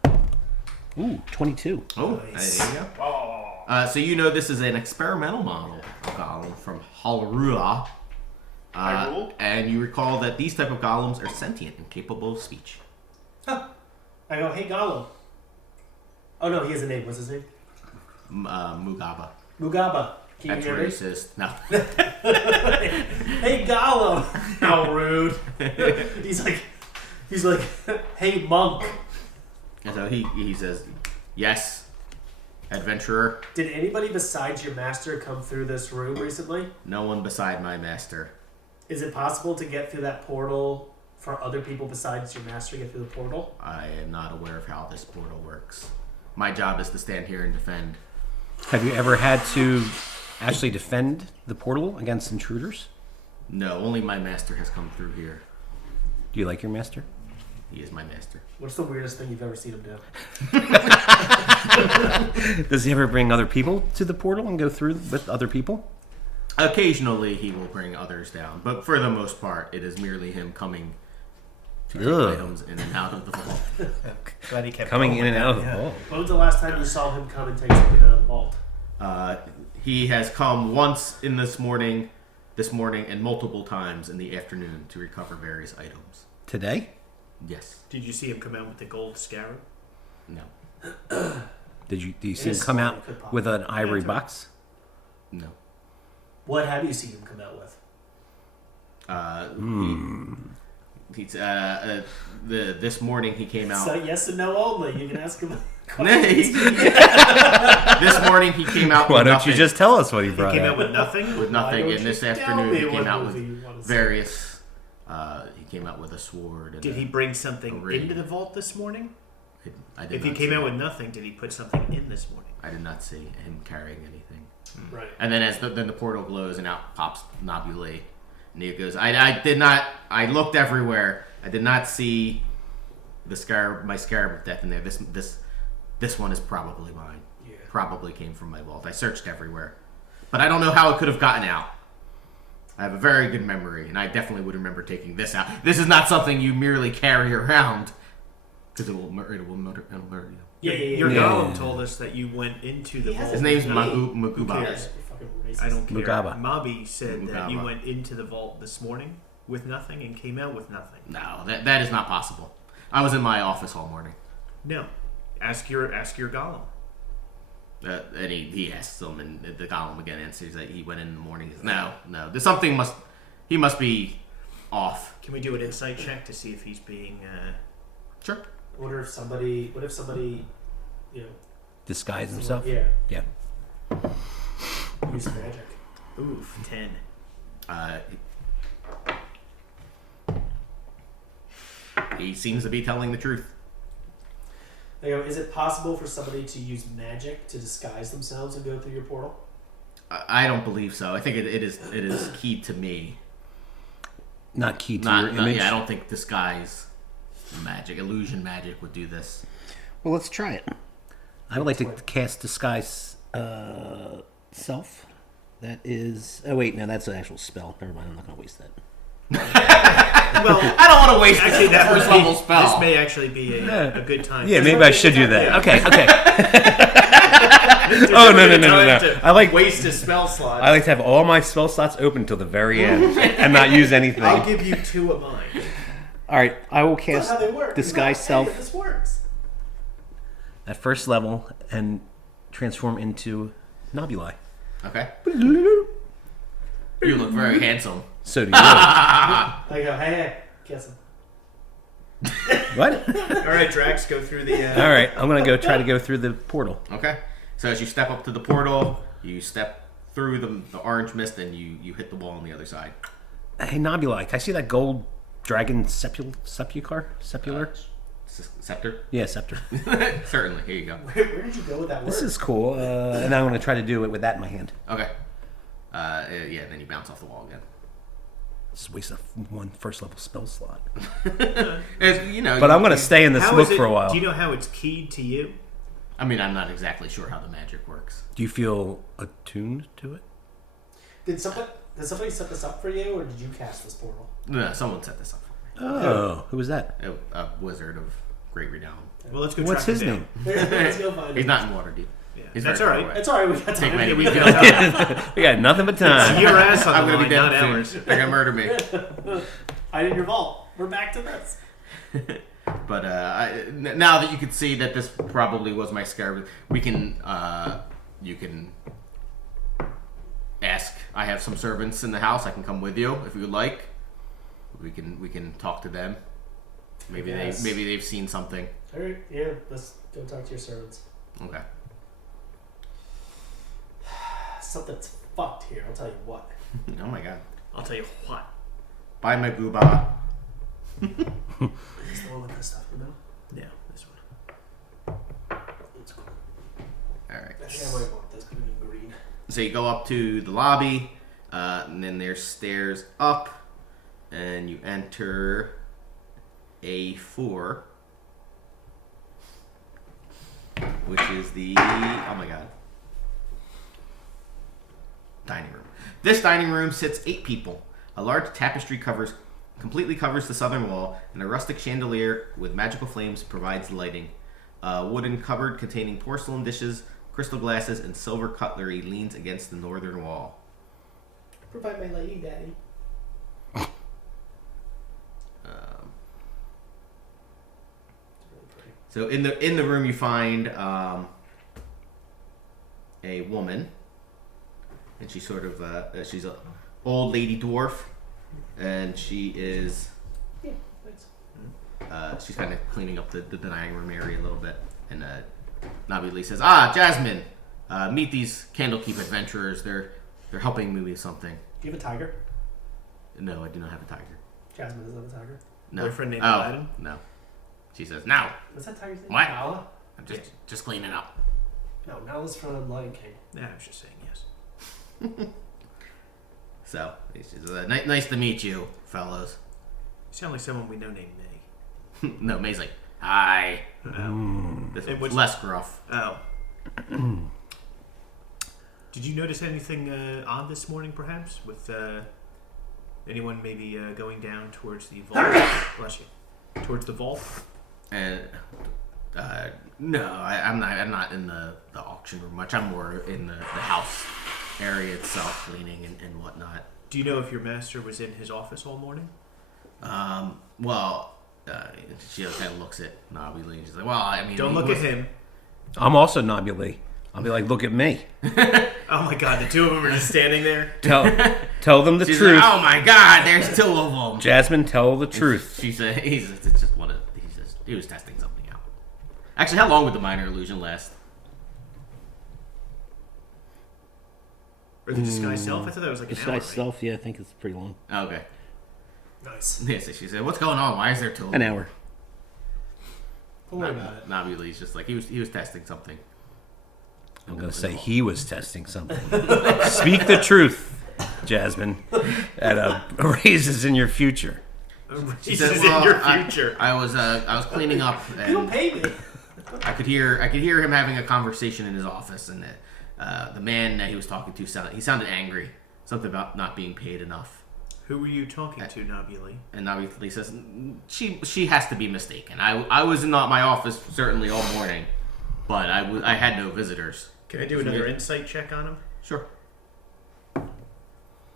Yeah. Ooh, 22. Oh, Nice. there you go. Oh. So you know this is an experimental model of golem from Halrua. Hyrule? And you recall that these type of golems are sentient and capable of speech. I go, hey, Gollum. Oh, no, he has a name. What's his name? Mugaba. Mugaba. Can That's you hear me? racist. No. Hey, Gollum. How rude. he's like, hey, monk. And so he says, yes, adventurer. Did anybody besides your master come through this room recently? No one beside my master. Is it possible to get through that portal for other people besides your master to get through the portal? I am not aware of how this portal works. My job is to stand here and defend. Have you ever had to actually defend the portal against intruders? No, only my master has come through here. Do you like your master? He is my master. What's the weirdest thing you've ever seen him do? Does he ever bring other people to the portal and go through with other people? Occasionally, he will bring others down, but for the most part, it is merely him coming to take Ugh. items in and out of the vault. Glad he kept Coming going in and with out of that, the yeah. vault. When was the last time you saw him come and take something out of the vault? He has come once in this morning, and multiple times in the afternoon to recover various items. Today? Yes. Did you see him come out with the gold scarab? No. Do you It see him is come small, out it could pop. with an ivory Yeah, box? No. What have you seen him come out with? This morning he came out. So yes and no only. You can ask him. This morning he came out. Why with don't nothing, you just tell us what he He brought came out out? with nothing. with nothing, Why and don't this you tell afternoon me he what came out movie you with wanna see? various. He came out with a sword. And Did he bring something a ring. into the vault this morning? I did If he not came see out it. with nothing, did he put something in this morning? I did not see him carrying anything. Right. And then then the portal glows and out pops Nobule. And he goes, I did not. I looked everywhere. I did not see the scarab, my scarab of death in there. This one is probably mine. Yeah. Probably came from my vault. I searched everywhere, but I don't know how it could have gotten out. I have a very good memory, and I definitely would remember taking this out. This is not something you merely carry around, because it'll murder you. Your Yeah. golem told us that you went into the He has vault. His name's Who Maguba. cares? Fucking racist. I don't care. Mugaba. Mobby said that you Mugaba. went into the vault this morning with nothing and came out with nothing. No, that is not possible. I was in my office all morning. No. Ask your golem. And he asks him, and the golem again answers that he went in the morning. He goes, no. There's something he must be off. Can we do an insight check to see if he's being Sure. What if somebody, you know, Disguise himself? Yeah. Yeah. Use magic. oof 10? He seems to be telling the truth. They go, is it possible for somebody to use magic to disguise themselves and go through your portal? I don't believe so. I think it is key to me. Not key to your image? Yeah, I don't think disguise magic, illusion magic would do this. Well, let's try it. I would like to cast Disguise Self. That is... Oh, wait. No, that's an actual spell. Never mind. I'm not going to waste that. Well, I don't want to waste actually, that first would level be, spell. This may actually be a good time. Yeah, maybe I should do that. Yeah. Okay. There's Oh, no, never no, a no, no, time no. to I like- waste a spell slot. I like to have all my spell slots open till the very end and not use anything. I'll give you 2 of mine. All right. I will That's cast not how they work. Disguise That's not how any Self of This works. at first level and transform into Nobuli. Okay. You look very handsome. So do you. I go, hey, kiss him. What? All right, Drax, go through the. All right. I'm going to try to go through the portal. Okay. So as you step up to the portal, you step through the orange mist, and you hit the wall on the other side. Hey, Nobuli, can I see that gold dragon sepulchre? Scepter? Yeah, scepter. Certainly. Here you go. Where did you go with that word? This is cool. And I'm going to try to do it with that in my hand. Okay. Yeah, then you bounce off the wall again. Just waste one first level spell slot. You know, But I'm going to stay in this How book is it, for a while. Do you know how it's keyed to you? I mean, I'm not exactly sure how the magic works. Do you feel attuned to it? Did somebody set this up for you, or did you cast this portal? No, someone set this up for me. Oh, who was that? A wizard of great renown. Well, let's go. What's track his him down. name? Let's go find He's it. not in Waterdeep. Yeah. He's That's very all far right. away. It's alright, we got Take time. many- We got time. We got nothing but time. Your ass on I'm the gonna line, be not dead ours. soon. They're gonna murder me. Hide in your vault. We're back to this. But now that you can see that this probably was my scarab, we can you can ask. I have some servants in the house. I can come with you if you would like. We can talk to them. Maybe Yes. they've seen something. Alright, yeah, let's go talk to your servants. Okay. Something's fucked here, I'll tell you what. Oh my god. I'll tell you what. Bye, my gooba. Is the one with the stuff in the middle? Yeah, this one. It's cool. All right. I think I might want this green. So you go up to the lobby, and then there's stairs up, and you enter A4, which is the dining room. This dining room sits 8 people. A large tapestry completely covers the southern wall, and a rustic chandelier with magical flames provides lighting. A wooden cupboard containing porcelain dishes, crystal glasses, and silver cutlery leans against the northern wall. Provide my lighting, Daddy. So in the room you find a woman, and she's sort of she's a old lady dwarf, and she is Yeah, thanks. she's kind of cleaning up the dining room area a little bit, and Nabi Lee says, "Ah, Jasmine, meet these Candlekeep adventurers. They're helping me with something." Do you have a tiger? No, I do not have a tiger. Jasmine doesn't have a tiger. No. Boyfriend named oh, Aladdin? No. She says, "No, What's that tiger's name? What? Nala? I'm just cleaning up." No, Nala's from Lion King. Yeah, I was just saying yes. So she says, "Nice to meet you, fellows." You sound like someone we know named May. No, May's like, "Hi." This Hey, one's what's- less gruff. Oh. Did you notice anything odd this morning, perhaps, with anyone maybe going down towards the vault? Bless you. Towards the vault? And no, I'm not in the auction room much. I'm more in the house area itself, cleaning and whatnot. Do you know if your master was in his office all morning? Well, she kind of looks at Nabi Lee. She's like, "Well, I mean, Don't look at him. I'm also Nobby. I'll be like, look at me. Oh my god, the two of them are just standing there. Tell them the She's truth. like, "Oh my God, there's two of them." Jasmine, tell the truth. She said, "It's just one of he was testing something out." Actually, how long would the minor illusion last? Or the disguise self? I thought that was like an hour. Besides Right? self, yeah, I think it's pretty long. Oh, okay. Nice. Yeah, so she said, "What's going on? Why is there two of An them?" hour. Don't worry about it. Nabi Lee's just like he was testing something. I'm going to say he was testing something. Speak the truth, Jasmine. That raises in your future. She This said, is "Well, in your future. I was cleaning up, You don't and pay me. I could hear him having a conversation in his office, and the man that he was talking to sounded angry, something about not being paid enough." Who were you talking to, Nabili? And Nabi Lee says, "She has to be mistaken. I was in my office certainly all morning, but I had no visitors." Can I do another insight check on him? Sure.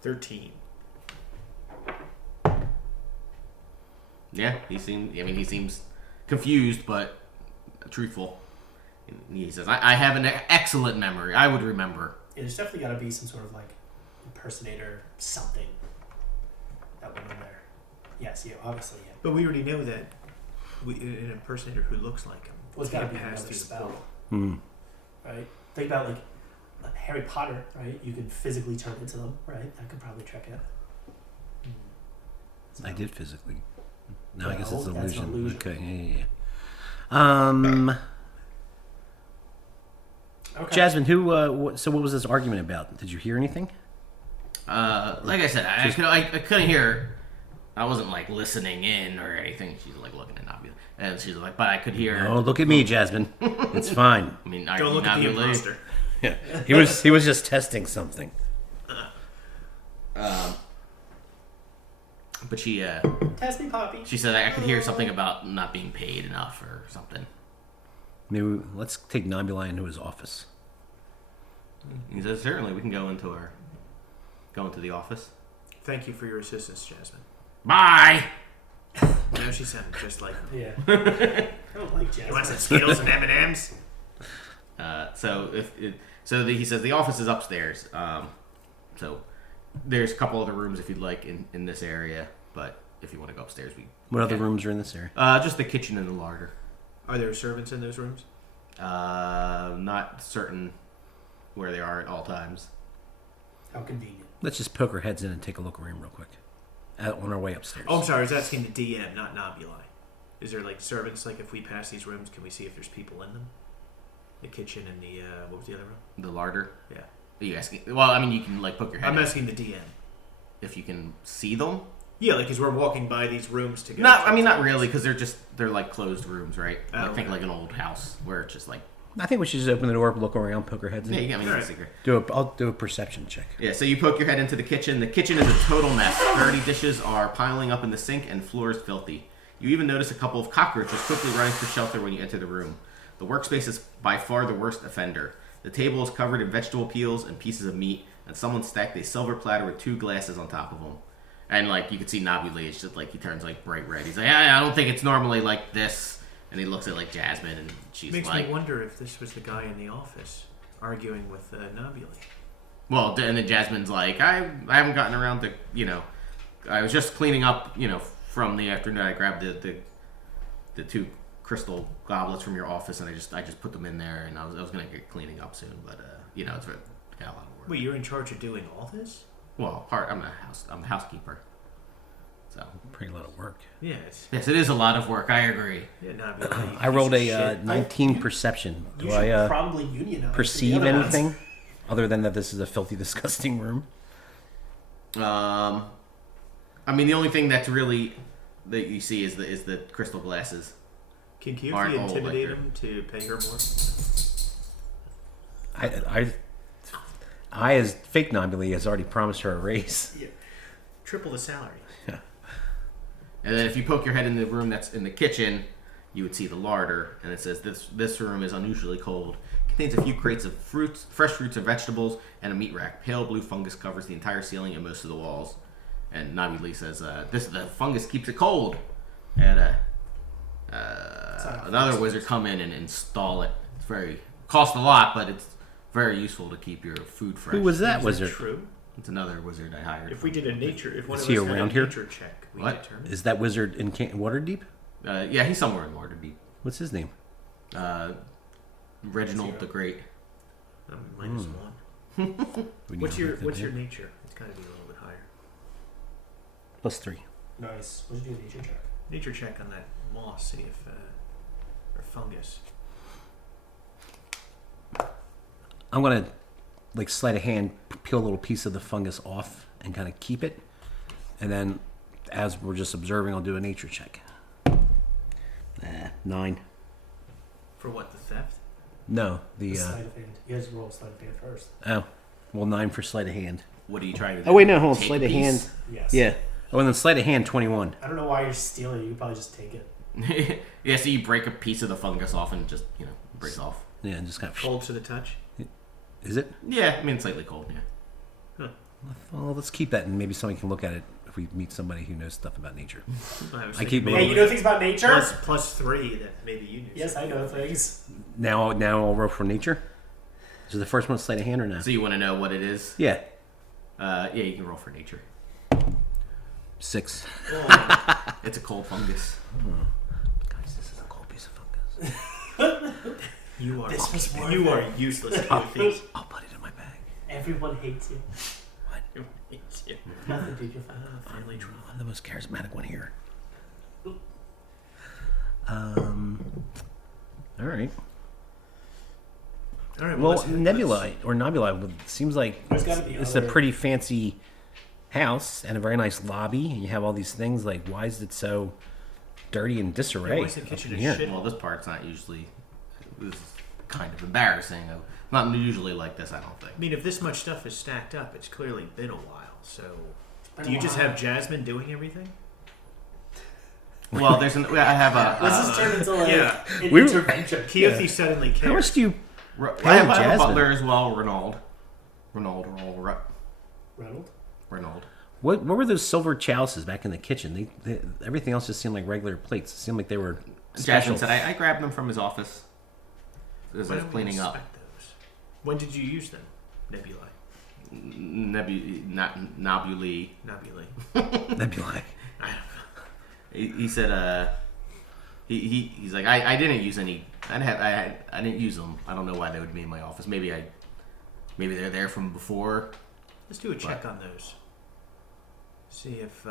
13. Yeah, he seems confused, but truthful. He says, "I have an excellent memory. I would remember." Yeah, there's definitely got to be some sort of like impersonator something that went in there. Yes, you obviously yeah. But we already know that an impersonator who looks like him Well, it's got to can't be pass another through the spell, portal. Hmm. right? Think about like Harry Potter, right? You can physically turn into them, right? That could probably check it. So- I did physically. No, I guess No, it's an that's an illusion. illusion. Okay, yeah. Okay. Jasmine, so what was this argument about? Did you hear anything? Like I said, I couldn't hear. I wasn't like listening in or anything. She's like looking at Nabi, and she's like, "But I could hear." Oh, look at me, Jasmine. It's fine. I mean, Don't look at the imposter. Yeah. He was just testing something. But she Test me, Poppy. she said I could hear something about not being paid enough or something. Maybe let's take Nobby into his office. He says, "Certainly, we can go into the office." Thank you for your assistance, Jasmine. Bye. Now she sounded just like him. Yeah. I don't like You want some Jasmine. Skittles and M&M's? He says the office is upstairs. So there's a couple other rooms if you'd like in this area, but if you want to go upstairs, What other rooms are in this area? just the kitchen and the larder. Are there servants in those rooms? Not certain where they are at all times. How convenient. Let's just poke our heads in and take a look around real quick. On our way upstairs. Oh, I'm sorry. I was asking the DM, not Nabili. Is there like servants? Like if we pass these rooms, can we see if there's people in them? The kitchen and the what was the other room? The larder. Yeah. Are you asking? Well, I mean, you can like poke your head I'm in asking the DM. if you can see them. Yeah, like as we're walking by these rooms together. Not really, because they're like closed rooms, right? Oh, Like, think okay. like an old house where it's just like I think we should just open the door, look around, poke our heads in. yeah, you got me Alright. a secret. I'll do a perception check. Yeah, so you poke your head into the kitchen. The kitchen is a total mess. Dirty dishes are piling up in the sink, and floor is filthy. You even notice a couple of cockroaches quickly running for shelter when you enter the room. The workspace is by far the worst offender. The table is covered in vegetable peels and pieces of meat, and someone stacked a silver platter with 2 glasses on top of them. And like you can see Nabi Lee, it's just like he turns like bright red. He's like, I don't think it's normally like this. And he looks at like Jasmine, and she's Makes like, me wonder if this was the guy in the office arguing with Nobuli. Well, and then Jasmine's like, I haven't gotten around to, I was just cleaning up, from the afternoon. I grabbed the 2 crystal goblets from your office, and I just put them in there, and I was gonna get cleaning up soon, but it's got a lot of work. Wait, you're in charge of doing all this? Well, I'm the housekeeper, so Pretty lot of work. Yeah, yes, it is a lot of work. I agree. Nobuli. I rolled a 19 perception. You Do should I probably unionize. perceive the other ones. anything other than that this is a filthy, disgusting room? I mean, the only thing that's really that you see is the crystal glasses. Can Aren't Keothi all intimidate like him to pay her more? I as fake Nobuli, has already promised her a raise. Yeah. Triple the salary. And then if you poke your head in the room that's in the kitchen, you would see the larder, and it says this room is unusually cold. Contains a few crates of fruits, fresh fruits and vegetables, and a meat rack. Pale blue fungus covers the entire ceiling and most of the walls. And Nobuli says, the fungus keeps it cold. And another wizard come in and install it. It's cost a lot, but it's very useful to keep your food fresh. Who was that Is wizard? true? It's another wizard I hired. If we did a nature, if one Is of he us had around a here? nature check, we What? determine. Is that wizard in Waterdeep? Yeah, he's somewhere in Waterdeep. What's his name? Reginald the Great. Minus one. We need What's to your look that What's your up. nature? It's got to be a little bit higher. +3. Nice. What did you do? Nature check. Nature check on that moss. See if or fungus. I'm gonna sleight of hand peel a little piece of the fungus off and kind of keep it, and then as we're just observing, I'll do a nature check. 9. For what? The theft? No, The sleight of hand. You guys roll sleight of hand first. 9 for sleight of hand. What are you trying to do? Oh wait, no, hold on. Take Sleight a of hand. piece? Yes. Yeah. Oh, and then sleight of hand 21. I don't know why you're stealing it. You could probably just take it. Yeah, so you break a piece of the fungus off and just, breaks off. Yeah, and just kind of. Cold to the touch. Is it? Yeah, I mean, slightly cold, yeah. Well, let's keep that, and maybe somebody can look at it if we meet somebody who knows stuff about nature. I keep maybe Hey, you know things about nature? plus 3 that maybe you knew. Yes, I know things. Now I'll roll for nature. Is the first one sleight of hand or no? So you want to know what it is? Yeah. Yeah, you can roll for nature. 6. It's a cold fungus. Guys, this is a cold piece of fungus. You are This was worth you it. are useless. Keothi. I'll put it in my bag. Everyone hates you. It's you. Nothing, dude. You're fine. Family trauma. I'm the most charismatic one here. All right. All right. Well, let's- Nebula seems like There's gotta be it's a other- pretty fancy house and a very nice lobby, and you have all these things. Like, why is it so dirty and disarray? Yeah, why is the kitchen up a in here? shit? Well, this part's not usually. This is kind of embarrassing. Not usually like this, I don't think. I mean, if this much stuff is stacked up, it's clearly been a while. So, been do a you just while. have Jasmine doing everything? Well, I have This a. has turned into like yeah. an We- intervention. Keothi suddenly How cares. much do you? I have a Jasmine. butler as well, Renaud. Ronald? Renaud. What were those silver chalices back in the kitchen? They everything else just seemed like regular plates. It seemed like they were special. Jasmine said I grabbed them from his office as I Why was don't we cleaning up. inspect those? When did you use them? Nebulae. Nobuli. Nebulae. Nebulae. I don't know. He said he's like I didn't use any. I didn't use them. I don't know why they would be in my office. Maybe they're there from before. Let's do a check on those. See if.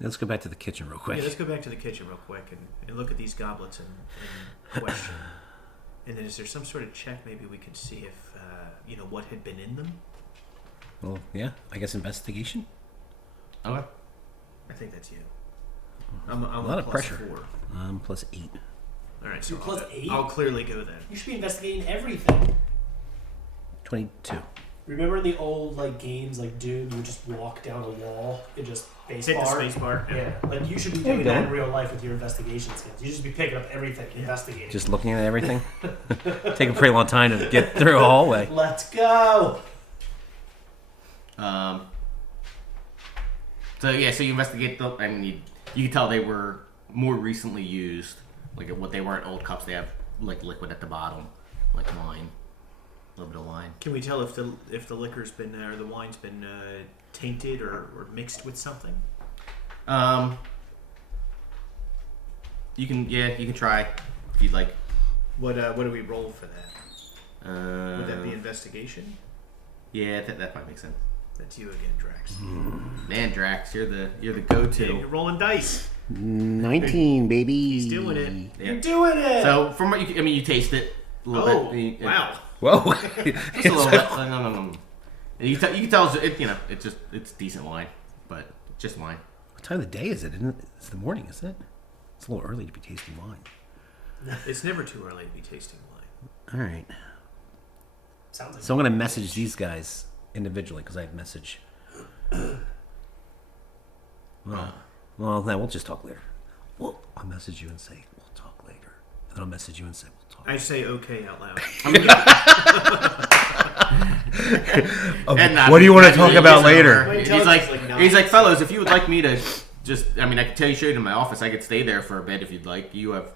Let's go back to the kitchen real quick. Yeah, let's go back to the kitchen real quick and look at these goblets and question. And then is there some sort of check maybe we could see if, what had been in them? Well, yeah, I guess investigation. Okay. I think that's you. I'm A lot of plus pressure. 4. +8. All right, so You're plus 8? I'll clearly go then. You should be investigating everything. 22. Remember in the old games like Doom, you would just walk down a wall and just Hit space the bar. space bar. Yeah, like you should be There you doing that go. in real life with your investigation skills. You should be picking up everything, investigating. Just looking at everything. Take a pretty long time to get through a hallway. Let's go. So you investigate the. I mean, you can tell they were more recently used. Like what they weren't old cups. They have like liquid at the bottom, like wine. A little bit of wine. Can we tell if the liquor's been or the wine's been tainted or mixed with something? You can try if you'd like. What do we roll for that? Would that be investigation? Yeah, that might make sense. That's you again, Drax. Man, Drax, you're the go-to. Yeah, you're rolling dice. 19, baby. He's doing it. Yeah. You're doing it. So from what you taste it a little Oh, bit. wow. Whoa. Just a little bit. No. And you can tell it's decent wine, but just wine. What time of the day is it? It's the morning, isn't it? It's a little early to be tasting wine. It's never too early to be tasting wine. All right. Sounds like So I'm going to message these guys individually because I have message. Well, no, we'll just talk later. Well, I'll message you and say, we'll talk later. And then I'll message you and say, we'll talk. I say okay out loud. And what do you want to talk about later? Wait, He's tell us like, it's like he's like, nonsense. fellows, if you would like me to I could tell you straight in my office. I could stay there for a bit if you'd like. You have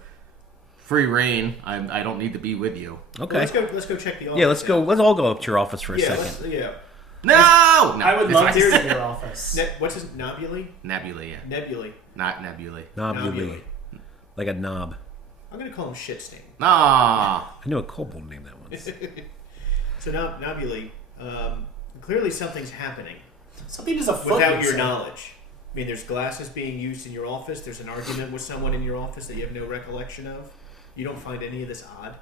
free reign. I don't need to be with you. Okay. Let's go check the office. Yeah, let's go. Let's all go up to your office for a Yeah, second. yeah. No, I would it's love fine. to see in your office. What's his Nebulae? Nebulae, yeah, Nebulae. not nebulae. Knobly. Like a knob. I'm gonna call him Shitstain. Ah, I know a kobold named that once. So now Nebulae, clearly something's happening Something is afoot. without you your said. knowledge. I mean, there's glasses being used in your office. There's an argument with someone in your office that you have no recollection of. You don't find any of this odd.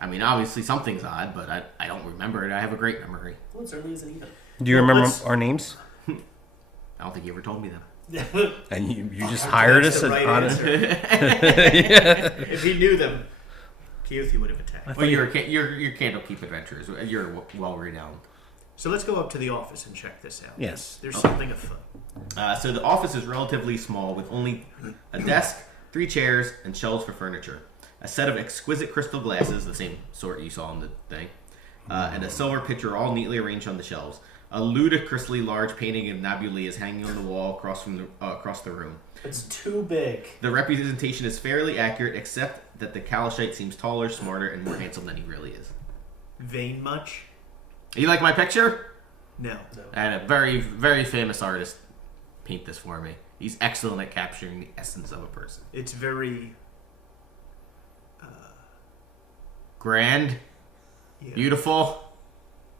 I mean, obviously something's odd, but I don't remember it. I have a great memory. Well, it certainly isn't either. Do you Well, remember let's- our names? I don't think you ever told me them. And you just hired That's us the as right honest. answer. Yeah. If he knew them, Keothi would have attacked. Well, you're Candlekeep adventurers. You're well renowned. So let's go up to the office and check this out. Yes. There's something afoot. So the office is relatively small, with only a desk, 3 chairs, and shelves for furniture. A set of exquisite crystal glasses, the same sort you saw in the thing, and a silver pitcher, all neatly arranged on the shelves. A ludicrously large painting of Nebulae is hanging on the wall across the room. It's too big. The representation is fairly accurate, except that the Kalashite seems taller, smarter, and more handsome than he really is. Vain much? You like my picture? No. I had a very, very famous artist paint this for me. He's excellent at capturing the essence of a person. It's very Grand, yeah. beautiful.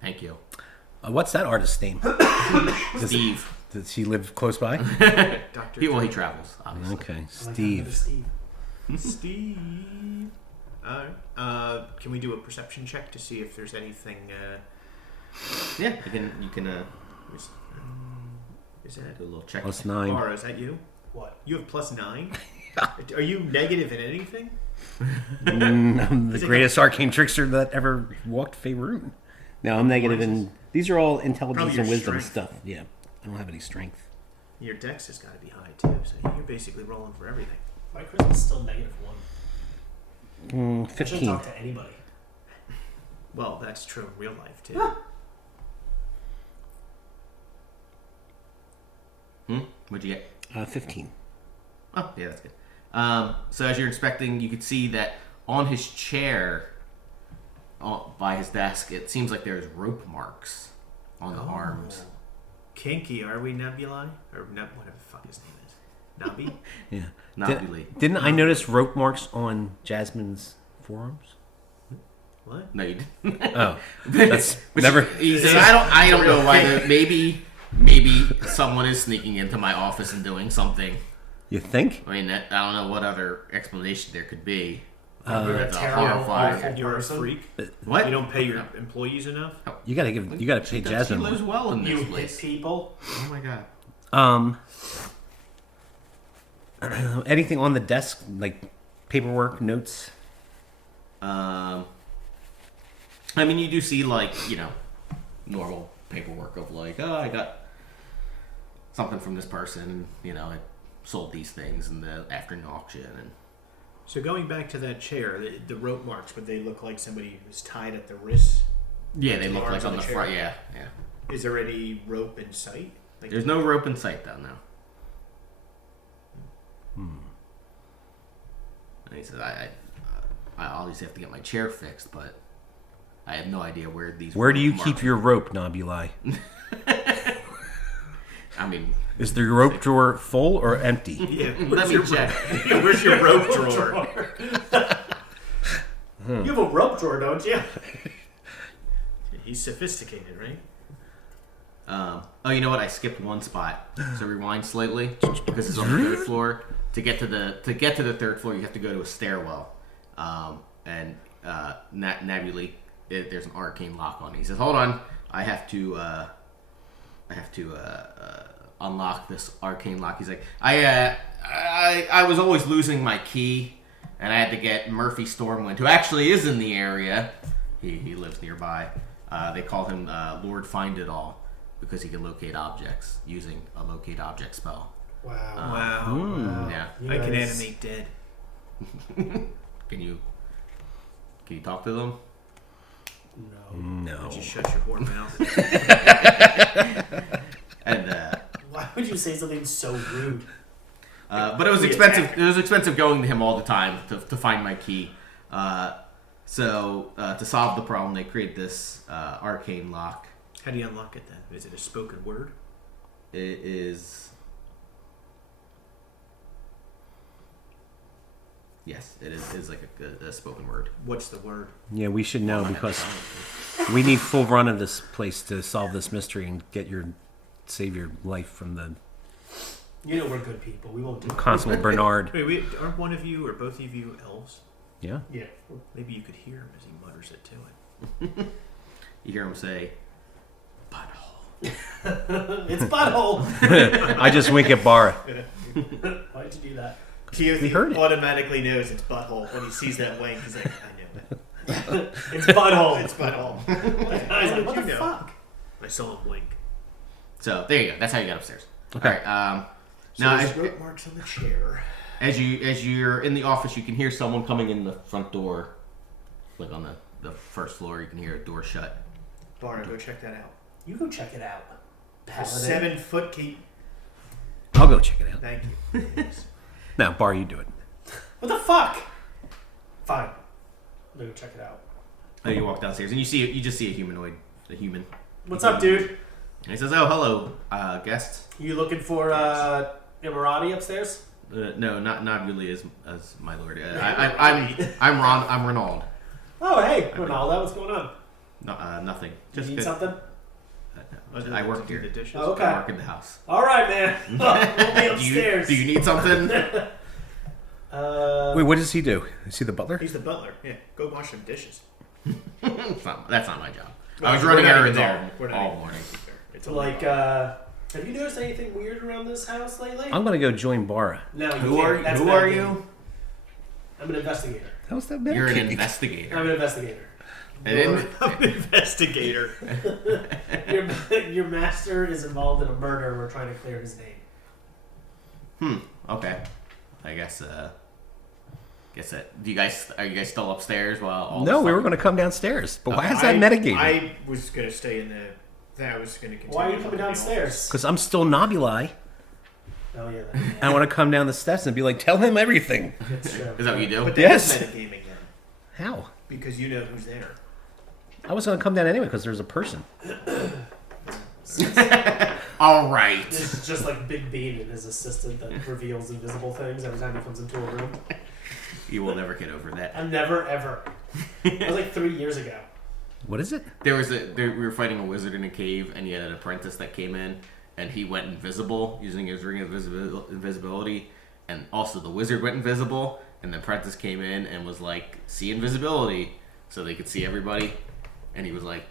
Thank you, What's that artist's name? Steve. Does he live close by? Dr. He travels, obviously. Okay, I like Steve. Steve. Steve. Alright. Can we do a perception check to see if there's anything? Yeah, you can Is that do a little check. +9. Laura? Is that you? What? You have +9. Are you negative in anything? I'm the greatest arcane trickster that ever walked Faerun. No, I'm negative in... These are all intelligence Probably and your wisdom strength. stuff. Yeah, I don't have any strength. Your dex has got to be high too, so you're basically rolling for everything. My charisma's still -1. I shouldn't 15. talk to anybody. Well, that's true in real life too. What'd you get? 15. Oh, yeah, that's good. So as you're inspecting, you could see that on his chair, by his desk, it seems like there's rope marks on the arms. Kinky, are we Nebulae? Or whatever the fuck his name is. Nabi? Yeah. Nebulae. Didn't I notice rope marks on Jasmine's forearms? What? No, you didn't. Oh, that's never. He says, I don't know why. Maybe someone is sneaking into my office and doing something. You think? I mean, I don't know what other explanation there could be. You're a That's terrible, horrifying. awful You're a person. freak? What? You don't pay your employees enough? You gotta pay She Jasmine lives more. well in You this hit place. people. Oh my god. Anything on the desk, like paperwork, notes? I mean, you do see normal paperwork of I got something from this person. I sold these things in the afternoon auction, and So going back to that chair, the rope marks, would they look like somebody who's tied at the wrists? yeah, they The look arms like on on the the front. chair. Yeah. Is there any rope in sight? Like, There's no rope in sight though. No. And he says, I obviously have to get my chair fixed, but I have no idea where these. Where do you marked. keep your rope, Nobuli? I mean, Is the rope drawer full or empty? Yeah, let me check. Where's your rope drawer? You have a rope drawer, don't you? He's sophisticated, right? Oh, you know what? I skipped one spot. So rewind slightly because it's on the third floor. To get to the third floor, you have to go to a stairwell. Nabuli, there's an arcane lock on it. He says, "Hold on, I have to unlock this arcane lock." He's like, I was always losing my key, and I had to get Murphy Stormwind, who actually is in the area. He lives nearby. They call him Lord Find It All because he can locate objects using a locate object spell. Wow. Wow. Yeah. You I can guys- animate dead. Can you talk to them? No. No. Just shut your whore mouth. And Why would you say something so rude? but it was We expensive. attack. It was expensive going to him all the time to find my key. So to solve the problem, they create this arcane lock. How do you unlock it then? Is it a spoken word? It is. Yes, it is. It's like a spoken word. What's the word? Yeah, we should know because we need full run of this place to solve this mystery and save your life from the You know we're good people. We won't do it. Constable Bernard. Wait, aren't one of you or both of you elves? Yeah. Yeah. Maybe you could hear him as he mutters it to it. You hear him say, "Butthole." It's butthole. I just wink at Bara. Why'd you do that? Keothi We heard it. automatically knows it's butthole when he sees that wink. He's like, I knew it. It's butthole. It's butthole. I was How like, did what you the know? fuck? I saw him wink. So there you go. That's how you get upstairs. Okay. All right. So Now, there's rope marks on the chair. as you're in the office, you can hear someone coming in the front door, like on the first floor. You can hear a door shut. Bara, go check that out. You go check it out. A Paladin. 7-foot key. I'll go check it out. Thank you. Yes. No, Bar, you do it. What the fuck? Fine. I'm gonna go check it out. And you walk downstairs, and you just see a human. What's up, dude? And he says, "Oh, hello, guest." You looking for Emirati upstairs? No, not really as my lord. I'm Ron. I'm Ronald. Oh, hey, Ronaldo, what's going on? No, nothing. You Just need good. something? I work to do here. the dishes. Oh, okay. I work in the house. All right, man. We'll be upstairs. Do you need something? Wait, what does he do? Is he the butler? He's the butler. Yeah, go wash some dishes. That's not my job. Well, I was we're running not errands even there. We're not all even morning. It's So, like, have you noticed anything weird around this house lately? I'm gonna go join Bara. No, you Who can't. are That's who bad are game. you? I'm an investigator. How's that You're an bad? investigator. I'm an investigator. And I'm an investigator. Your master is involved in a murder. We're trying to clear his name. okay. I guess that. Are you guys still upstairs while all No, this we were stuff- going to come downstairs. But why is that mitigated? I was going to stay in the... I was going to continue. Why are you coming in the downstairs? Because I'm still Nobuli. Oh yeah, I want to come down the steps and be like, tell him everything. that's true. Is that what you do? But Yes. that's metagaming then. How? Because you know who's there. I was going to come down anyway because there's a person. All right. It's just like Big Bean and his assistant that reveals invisible things every time he comes into a room. You will never get over that. I've never ever. That was like 3 years ago. What is it? We were fighting a wizard in a cave, and he had an apprentice that came in, and he went invisible using his ring of invisibility, and also the wizard went invisible, and the apprentice came in and was like, "See invisibility," so they could see everybody, and he was like,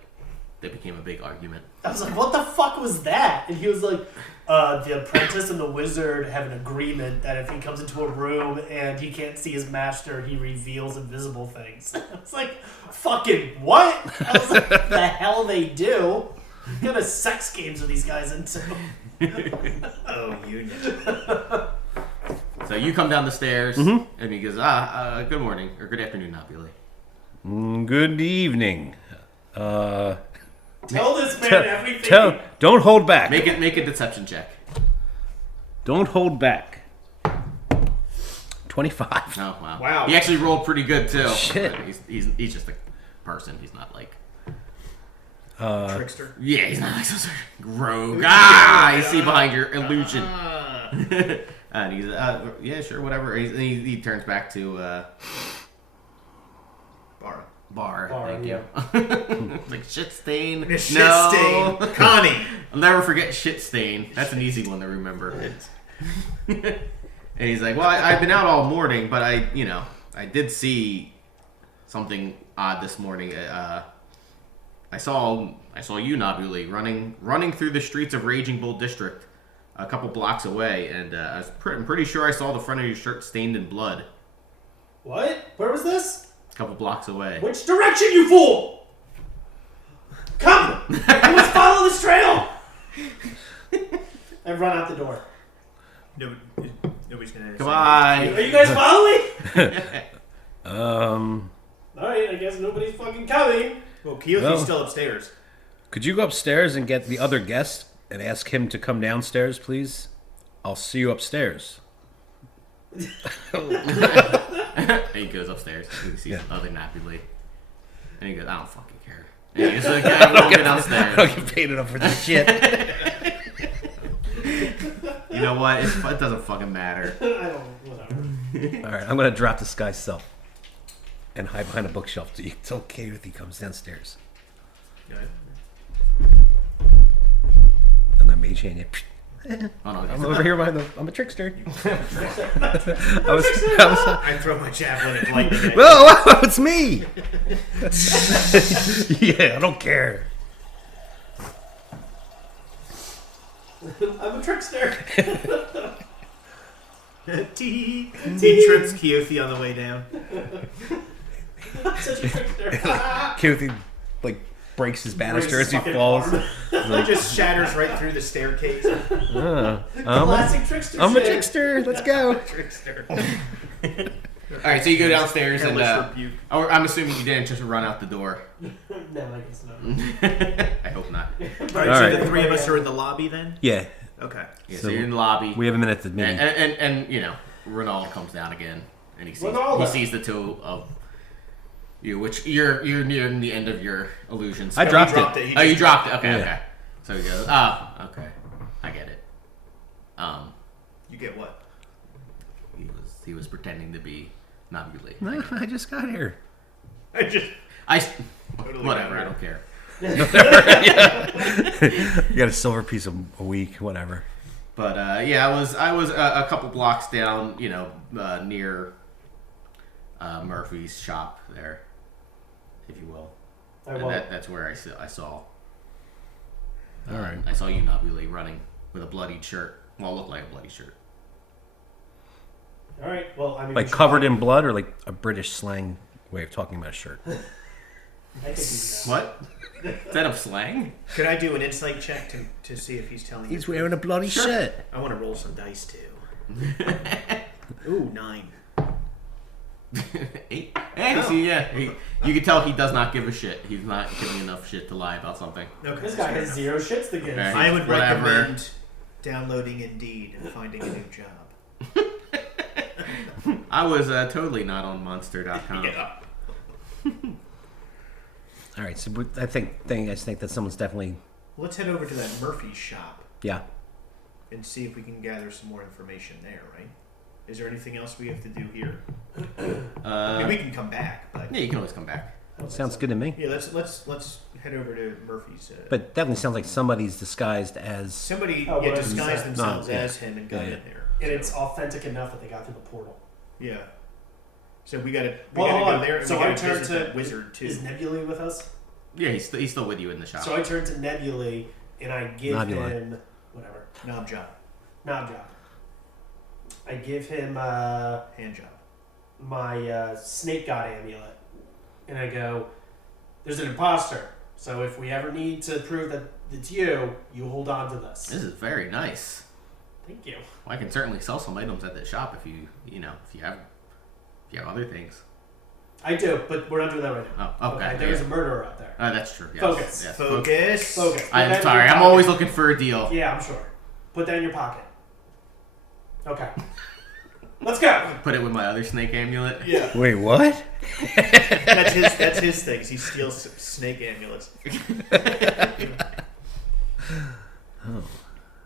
there became a big argument. I was like, what the fuck was that? And he was like, the apprentice and the wizard have an agreement that if he comes into a room and he can't see his master, he reveals invisible things. I was like, fucking what? I was like, what the hell they do? What kind of sex games are these guys into? Oh, Union. So you come down the stairs, and he goes, good morning, or good afternoon, Nobuli. Good evening. Tell this man everything. Don't hold back. Make a deception check. Don't hold back. 25. Oh wow! Wow. He actually rolled pretty good too. Shit. He's just a person. He's not like Trickster. yeah, he's not like some sort of rogue. Ah, you see behind your illusion. And he's yeah, sure, whatever. He turns back to bar. Thank you. Like shit stain. Shit No. stain. Connie. I'll never forget shit stain. That's an easy one to remember. And he's like, well, I've been out all morning, but I did see something odd this morning. I saw you, Nabuli, running through the streets of Raging Bull District, a couple blocks away, and I'm pretty sure I saw the front of your shirt stained in blood. What? Where was this? A couple blocks away. Which direction, you fool? Come! I must follow this trail! I run out the door. Nobody's gonna. Goodbye. Are you guys following? Um, Alright, I guess nobody's fucking coming. Well, Keothi's Well. still upstairs. could you go upstairs and get the other guest and ask him to come downstairs, please? I'll see you upstairs. And he goes upstairs. And he sees the other Nabuli. And he goes, I don't fucking care. And he's like, yeah, we'll get downstairs. I don't get paid enough for this shit. You know what? It doesn't fucking matter. I don't, whatever. All right, I'm gonna drop this guy's cell and hide behind a bookshelf till Keothi comes downstairs. I'm gonna mage hand you. Oh, no, I'm over here behind the. I'm a trickster. I throw my javelin at lightning. At Whoa, it's me. Yeah, I don't care. I'm a trickster. He trips Keothi on the way down. I'm such a trickster. Keothi like breaks his banister Breaks as he fucking falls. arm. It just shatters right through the staircase. Classic trickster I'm a shit. trickster. Let's go. Trickster. All right, so you go downstairs and Hellish rebuke. I'm assuming you didn't just run out the door. No, I guess not. I hope not. Alright, All so right. the three of us are in the lobby then? Yeah. Okay. Yeah, so So you're in the lobby. We have a minute to meeting. And Ronald comes down again, and he sees the two of you, which you're near the end of your illusions. I dropped it. Oh, you dropped it. Okay, Yeah. okay. So he goes, oh, okay, I get it. You get what? He was pretending to be Nabuli. No, I just got here. Totally Whatever, I got don't care. You got a silver piece a week, whatever. But yeah, I was a couple blocks down, near Murphy's shop there, if you will. And that's where I saw. All right. I saw you, Nabuli, running with a bloodied shirt. Well, it looked like a bloody shirt. All right. Well, I mean, Like covered in blood, or like a British slang way of talking about a shirt. I could do that. What? Is that a slang? Could I do an insight check to see if he's telling He's the wearing a bloody shirt. I want to roll some dice too. Ooh, 9. 8. Hey, see, yeah. You can tell he does not give a shit. He's not giving enough shit to lie about something. Okay, This guy has zero shits to give. Okay. I would Whatever. recommend downloading Indeed and finding a new job. I was totally not on Monster.com. Yeah. All right, so I think that someone's definitely Let's head over to that Murphy's shop and see if we can gather some more information there, right? Is there anything else we have to do here? I mean, we can come back, but Yeah, you can always come back. sounds good to me. yeah, let's head over to Murphy's. But definitely sounds like somebody's disguised as. Somebody Oh, well, disguised themselves no, yeah. as him and got Yeah, in there. And So, it's authentic enough that they got through the portal. yeah. So we gotta Well, hold go on. there. And So we gotta I turn visit to that wizard too. Is Nebulae with us? Yeah, he's still with you in the shop. So I turn to Nebulae and I give Nebulae. him whatever Knob job, knob job. I give him hand job. my snake god amulet, and I go, "There's an imposter. So if we ever need to prove that it's you, you hold on to this." This is very nice. Thank you. Well, I can certainly sell some items at the shop if you have other things. I do, but we're not doing that right now. Oh, okay. There's a murderer out there. That's true. Yes. Focus. Yes. Focus. Focus. Put that I'm in sorry. your I'm pocket. always looking for a deal. Yeah, I'm sure. Put that in your pocket. Okay. Let's go. Put it with my other snake amulet. Yeah. Wait, what? That's his thing. He steals snake amulets.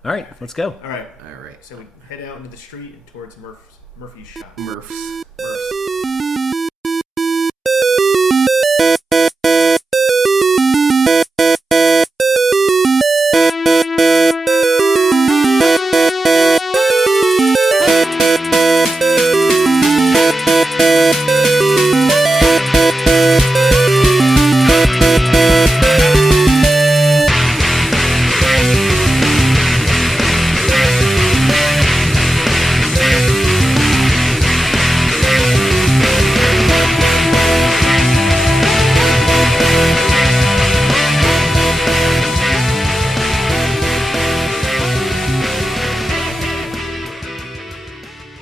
All right, let's go. All right. All right. So we head out into the street and towards Murphy's shop. Murphs. Murph's.